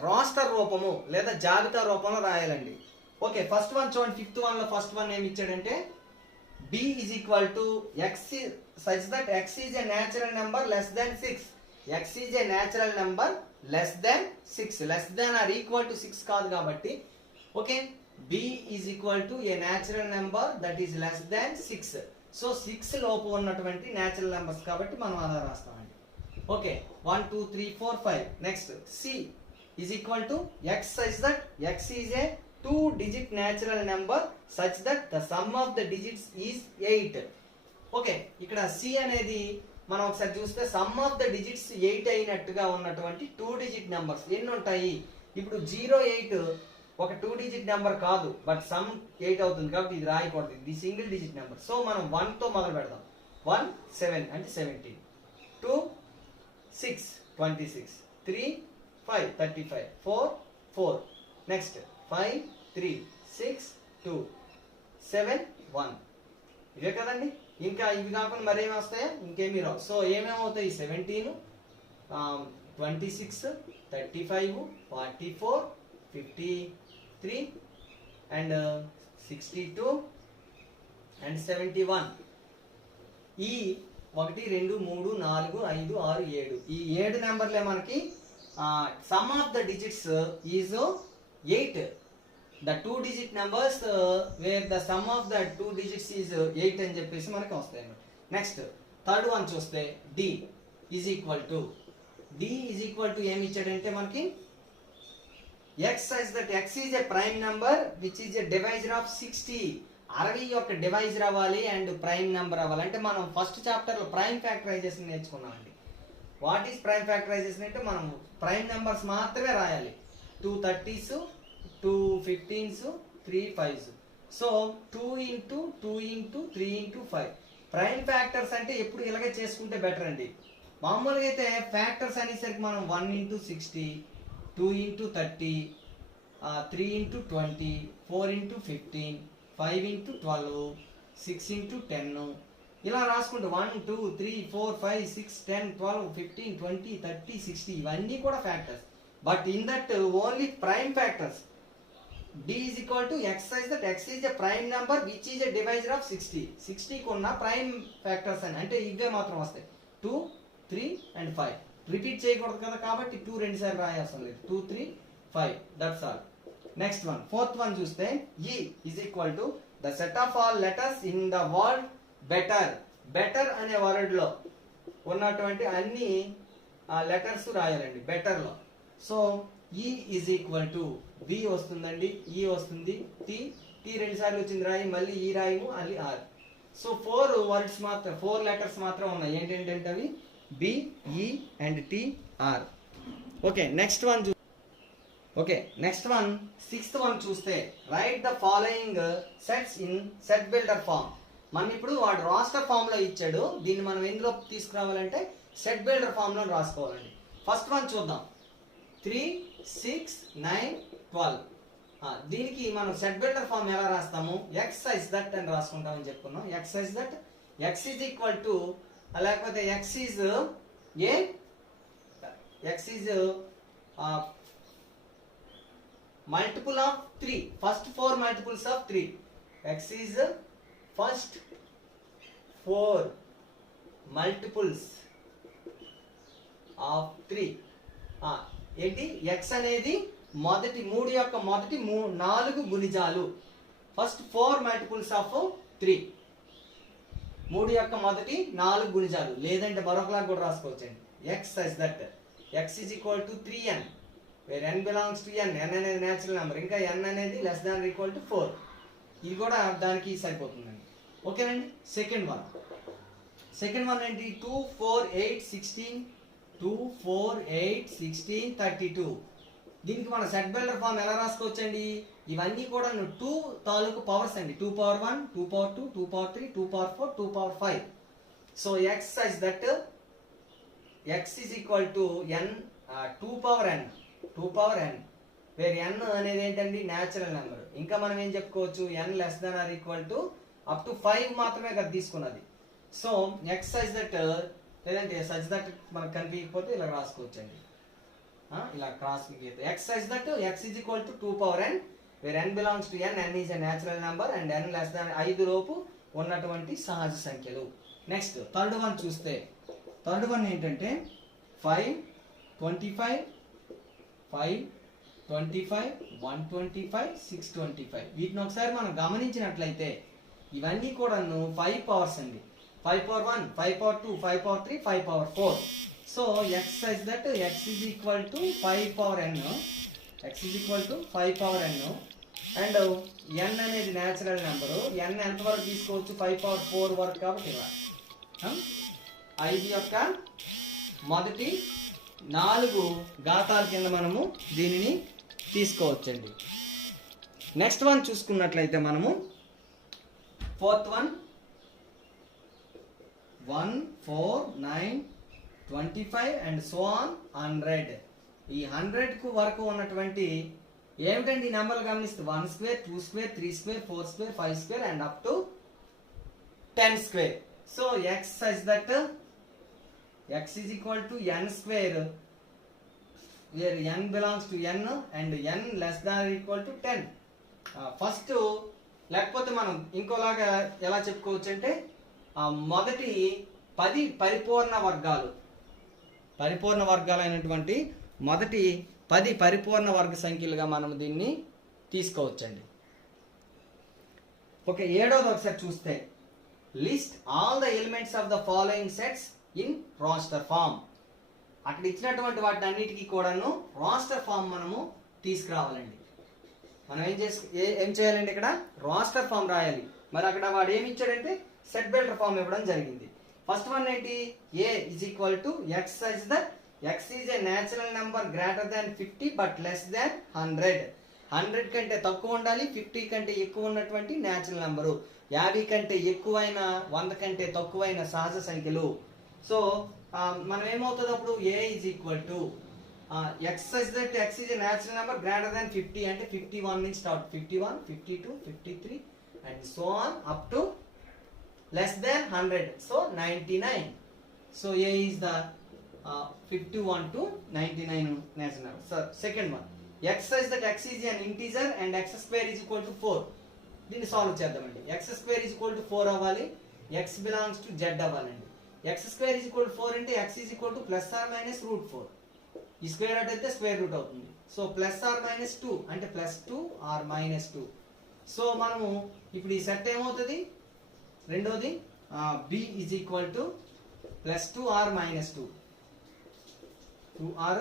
రాస్టర్ రూపము లేదా జాబితా రూపంలో రాయాలండి. ఓకే, ఫస్ట్ వన్ చూడండి, ఫిఫ్త్ వన్ లో ఫస్ట్ వన్ ఏమి ఇచ్చాడంటే b is equal to x such that x is a natural number less than 6. x is a natural number less than 6. less than or equal to 6 కాదు కాబట్టి okay, b is equal to a natural number that is less than 6. So 6 లోపు ఉన్నటువంటి natural numbers కాబట్టి మనం అలా రాస్తామండి. Okay, 1 2 3 4 5. Next c is equal to x such that x is a 2-digit natural number such that the sum of the digits is 8. Okay, ఇక్కడ c అనేది మనం ఒకసారి చూస్తే సమ్ ఆఫ్ ద డిజిట్స్ 8 అయినట్టుగా ఉన్నటువంటి 2-digit నెంబర్స్ ఎన్ని ఉంటాయి. ఇప్పుడు 08 ఒక 2-digit నెంబర్ కాదు, బట్ సమ్ 8 అవుతుంది కాబట్టి ఇది రాయకూడదు, ఇది సింగిల్ డిజిట్ నెంబర్. సో మనం 1 తో మొదలు పెడదాం. 1 7 అంటే 17, 2 6 26, 3 5 35, 4 4. నెక్స్ట్ 5 3 6 2 7 1. ఇవే కదండి. ఇంకా ఇవి కాకుండా మరేమి వస్తాయా, ఇంకేమీ రావు. సో ఏమేమవుతాయి, 17 26 35 44 53 అండ్ 62 అండ్ 71. ఈ 1 2 3 4 5 6 7 ఈ 7 నెంబర్లే మనకి some of the digits is 8. the 2-digit numbers where the sum of the 2 digits is 8 అని చెప్పేసి మనకి వస్తాయి. నెక్స్ట్ థర్డ్ వన్ చూస్తే d is equal to ఏమి ఇచ్చాడంటే మనకి x such that x is a prime number which is a divisor of 60. 60 యొక్క divisor అవ్వాలి అండ్ ప్రైమ్ నెంబర్ అవ్వాలి. అంటే మనం ఫస్ట్ చాప్టర్ లో ప్రైమ్ ఫ్యాక్టరైజేషన్ నేర్చుకున్నామండి. వాట్ ఈస్ ప్రైమ్ ఫ్యాక్టరైజేషన్ అంటే మనం ప్రైమ్ నెంబర్స్ మాత్రమే రాయాలి. 2 30s 2 15s 3 5s. So 2 into 2 into 3 into 5. Prime factors అంటే ఎప్పుడు ఇలాగే చేసుకుంటే బెటర్ అండి. మామూలుగా అయితే ఫ్యాక్టర్స్ అనేసరికి మనం 1 into 60, 2 into 30, 3 into 20, 4 into 15, 5 into 12, 6 into 10 ఇలా రాసుకుంటే 1 2 3 4 5 6 10 12 15 20 30 60 ఇవన్నీ కూడా factors. But in that only prime factors d is equal to x such that x is a prime number which is a divisor of 60. 60 కు ఉన్న prime factors అని అంటే ఇవే మాత్రం వస్తాయి. 2 3 and 5 రిపీట్ చేయకూడదు కదా కాబట్టి 2 రెండు సార్లు రాయాల్సిన లేదు. 2 3 5 that's all. Next one fourth one చూస్తే e is equal to the set of all letters in the word better. Better అనే వర్డ్ లో ఉన్నటువంటి అన్ని లెటర్స్ రాయాలండి బెటర్ లో. So e is equal to b వస్తుందండి, e వస్తుంది, t రెండు సార్లు వచ్చింది రాయి, మళ్ళీ e రాయము, మళ్ళీ r. సో 4 వర్డ్స్ మాత్రం 4 లెటర్స్ మాత్రం ఉన్నాయి. ఏంటంటే అవి b e and t r. Okay, next one sixth one చూస్తే write the following sets in set builder form. మనం ఇప్పుడు వాడు రాస్టర్ ఫామ్ లో ఇచ్చాడు, దీన్ని మనం ఎందులో తీసుకురావాలంటే సెట్ బిల్డర్ ఫామ్ లో రాసుకోవాలండి. ఫస్ట్ వన్ చూద్దాం, 3 6 9 12. దీనికి మనం సెట్ బిల్డర్ ఫామ్ ఎలా రాస్తాము, x such that అని రాసుకుంటామని చెప్పుకున్నాం. x such that x is equal to లేకపోతే x is a x is multiple of 3, first 4 multiples of 3. X is first 4 multiples of 3. ఏంటి x అనేది మొదటి 3 యొక్క మొదటి 4 గుణిజాలు, ఫస్ట్ 4 మల్టిపుల్స్ ఆఫ్ 3, 3 యొక్క మొదటి 4 గుణిజాలు. లేదంటే మరొకలా కూడా రాసుకోవచ్చండి. x such that x is equal to 3n where n belongs to n, n అనేది నేచురల్ నెంబర్, ఇంకా n అనేది లెస్ దాన్ ఈక్వల్ టు 4. ఇది కూడా దానికి సరిపోతుందండి. ఓకేనండి. సెకండ్ వన్ ఏంటి 2 4 8 16 2 4 8 16 32. దీనికి మన సెట్ బిల్డర్ ఫామ్ ఎలా రాసుకోవచ్చండి? ఇవన్నీ కూడా 2 తాలూకు పవర్స్ అండి. 2 power 1 2 power 2 2 power 3 2 power 4 2 power 5. So x such that x is equal to n 2 power n where n అనేది ఏంటండి నేచురల్ నెంబర్. ఇంకా మనం ఏం చెప్పుకోవచ్చు, n less than or equal to up to 5 మాత్రమే కదా తీసుకున్నది. సో x such that, లేదంటే such that మనకు కనిపించకపోతే ఇలా రాసుకోవచ్చండి, ఇలా క్రాస్ గీత. x such that x is equal to 2 power n where n belongs to n, n is a natural number and n less than 5 లోపు ఉన్నటువంటి సహజ సంఖ్యలు. నెక్స్ట్ థర్డ్ వన్ చూస్తే, థర్డ్ వన్ ఏంటంటే 5 25 5 25 125 625. వీటిని ఒకసారి మనం గమనించినట్లయితే ఇవన్నీ కూడాను 5 పవర్స్ అండి. 5 power 1 5 power 2 5 power 3 5 power 4. So x such that x is equal to 5 power n, x is equal to 5 power n, and n అనేది నేచురల్ నెంబరు. n ఎంత వరకు తీసుకోవచ్చు? 5 పవర్ 4 వరకు. కాబట్టి ఇలా 5 యొక్క మొదటి 4 ఘాతాల కింద మనము దీనిని తీసుకోవచ్చండి. నెక్స్ట్ వన్ చూసుకున్నట్లయితే మనము fourth one 1 4 9 25 and so on 100. ఈ 100 కు వరకు ఉన్నటువంటి ఏమిటండి ఈ నెంబర్లు గమనిస్తే 1 square 2 square 3 square 4 square 5 square and up to 10 square. So x such that x is equal to n square where n belongs to n and n less than or equal to 10. First లేకపోతే మనం ఇంకోలాగా ఎలా చెప్పుకోవచ్చు అంటే మొదటి 10 పరిపూర్ణ వర్గాలైనటువంటి మొదటి 10 పరిపూర్ణ వర్గ సంఖ్యలుగా మనం దీన్ని తీసుకోవచ్చండి. ఓకే, ఏడోది ఒకసారి చూస్తే list all the elements of the following sets in roster form. అక్కడ ఇచ్చినటువంటి వాటి అన్నిటికీ కూడాను రాస్టర్ ఫామ్ మనము తీసుకురావాలండి. మనం ఏం చేయాలండి? ఇక్కడ రాస్టర్ ఫామ్ రాయాలి. మరి అక్కడ వాడు ఏమి ఇచ్చాడంటే సెట్ బిల్డర్ ఫామ్ ఇవ్వడం జరిగింది. ఫస్ట్ వన్ ఏంటి? a is equal to x such that x is a natural number greater than 50 but less than 100. 100 కంటే తక్కువ ఉండాలి, 50 కంటే ఎక్కువ ఉన్నటువంటి నేచురల్ నెంబరు. 50 కంటే ఎక్కువైన 100 కంటే తక్కువైన సహజ సంఖ్యలు. సో మనం ఏమవుతుంది అప్పుడు? a is equal to x such that x is a natural number greater than 50 అంటే 51 నుంచి start, 51 52 53 and so on up to less than 100. So 99. So a is the 51 to 99 natural number. So second one, x such that x is an integer and x square is equal to 4. దీన్ని solve చేద్దామండి. x square is equal to 4 అవ్వాలి, x belongs to z అవ్వాలండి. x square is equal to 4 అంటే x is equal to plus or minus root 4. ఈ square root అయితే square root అవుతుంది. So plus are minus 2 అంటే plus 2 are minus 2. So మనము ఇప్పుడు ఈ సెట్ ఏమవుతుంది? రెండోది b is equal to plus 2 or minus 2 or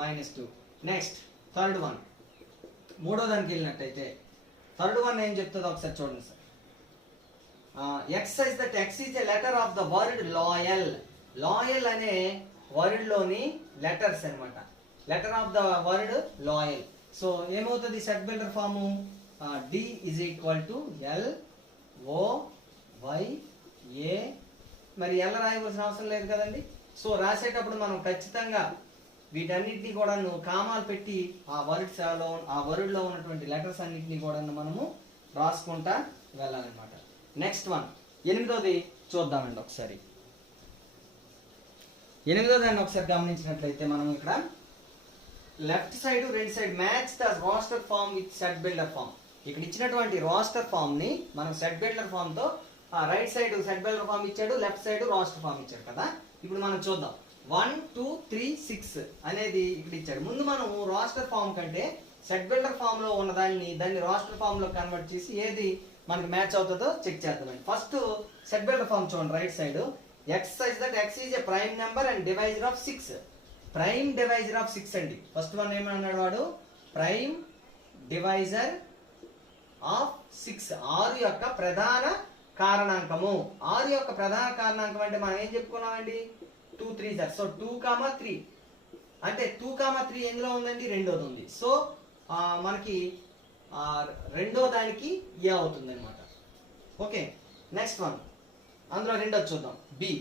minus 2. Next third one, మూడో దానికి వెళ్ళినట్టయితే థర్డ్ వన్ ఏం చెప్తుందో ఒకసారి చూడండి sir. x says that x is a letter of the word loyal. Loyal అనే వర్డ్ లోని లెటర్స్ అన్నమాట. Letter of the word loyal. So ఏమవుతుంది set builder form? d is equal to l o y a. మరి ఎలా రాయవలసిన అవసరం లేదు కదండి. So రాసేటప్పుడు మనం ఖచ్చితంగా వీటన్నిటిని కూడా కామాలు పెట్టి ఆ వర్డ్ లో ఉన్నటువంటి లెటర్స్ అన్నిటిని కూడా మనము రాసుకుంటా వెళ్ళాలన్నమాట. నెక్స్ట్ వన్, ఎనిమిదోది చూద్దామండి ఒకసారి. ఎనిమిదో దాన్ని ఒకసారి గమనించినట్లయితే మనం ఇక్కడ left side right side match the roster form with set builder form. ఇక్కడ ఇచ్చినటువంటి రోస్టర్ ఫామ్ ని మనం సెట్ బిల్డర్ ఫామ్ తో right side set builder form ఇచ్చాడు, లెఫ్ట్ సైడ్ రోస్టర్ ఫామ్ ఇచ్చాడు కదా. ఇప్పుడు మనం చూద్దాం 1 2 3 6 అనేది ఇక్కడ ఇచ్చాడు. ముందు మనం రోస్టర్ ఫామ్ కంటే సెట్ బిల్డర్ ఫామ్ లో ఉన్న దాన్ని రోస్టర్ ఫామ్ లో కన్వర్ట్ చేసి ఏది మనకి మ్యాచ్ అవుతుందో చెక్ చేద్దామండి. ఫస్ట్ సెట్ బిల్డర్ ఫామ్ చూడండి right side x such that x is a prime number and divisor of 6. Prime divisor of 6 అండి. ఫస్ట్ వన్ ఏమన్నాడు వాడు, ప్రైమ్ డివైజర్ ఆఫ్ 6, 6 యొక్క ప్రధాన కారణాంకము. 6 యొక్క ప్రధాన కారణాంకం అంటే మనం ఏం చెప్పుకున్నామండి, 2 3 సార్. సో 2, 3 అంటే 2, 3 ఎందులో ఉందండి, రెండోది ఉంది. సో మనకి రెండో దానికి ఏ అవుతుంది అనమాట. ఓకే, నెక్స్ట్ వన్ అందులో రెండోది చూద్దాం. B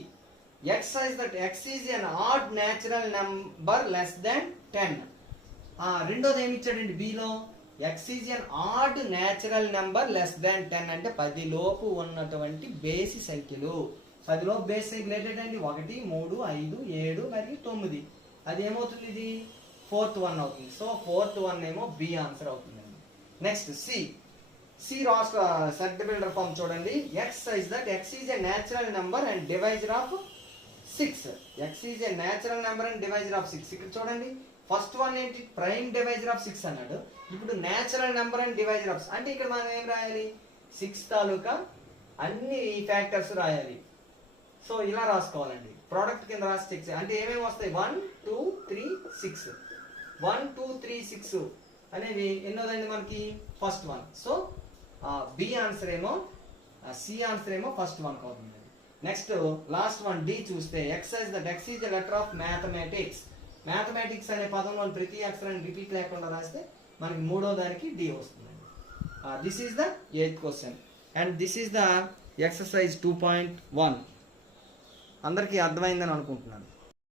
x says that x is an odd natural number less than 10. రెండోది ఏమి ఇచ్చాడండి below, x is an odd natural number less than 10 అంటే 10 లోపు ఉన్నటువంటి బేసి సంఖ్యలు. 10 లోపు బేసి సంఖ్యలు ఏంటంటే 1 3 5 7 మరియు 9. అది ఏమవుతుంది, ఇది ఫోర్త్ వన్ అవుతుంది. సో ఫోర్త్ వన్ ఏమో బి ఆన్సర్ అవుతుందండి. Next C roster set builder form చూడండి. x says that x is a natural number and divisor of 6. x is a natural number and divisor of 6. ఇక్కడ చూడండి first one ఏంటి, prime divisor of 6 అన్నాడు. ఇప్పుడు natural number and divisor of, అంటే ఇక్కడ మనం ఏం రాయాలి, 6 తాలూకా అన్ని ఫ్యాక్టర్స్ రాయాలి. సో ఇలా రాసుకోవాలండి, ప్రోడక్ట్ కింద రాసి చెక్ అంటే ఏమేమి వస్తాయి, 1 2 3 6 1 2 3 6 అనేవి ఎన్నోదండి మనకి, first one. So B answer ఏమో, సి ఆన్సర్ ఏమో ఫస్ట్ వన్ అవుతుంది. నెక్స్ట్ లాస్ట్ వన్ డి చూస్తే x says that x is the letter of mathematics. Mathematics అనే పదంలో ప్రతి అక్షరాన్ని రిపీట్ లేకుండా రాస్తే మనకి మూడో దానికి డి వస్తుందండి. This is the 8th question and this is the exercise 2.1. అందరికీ అర్థమైందని అనుకుంటున్నాను.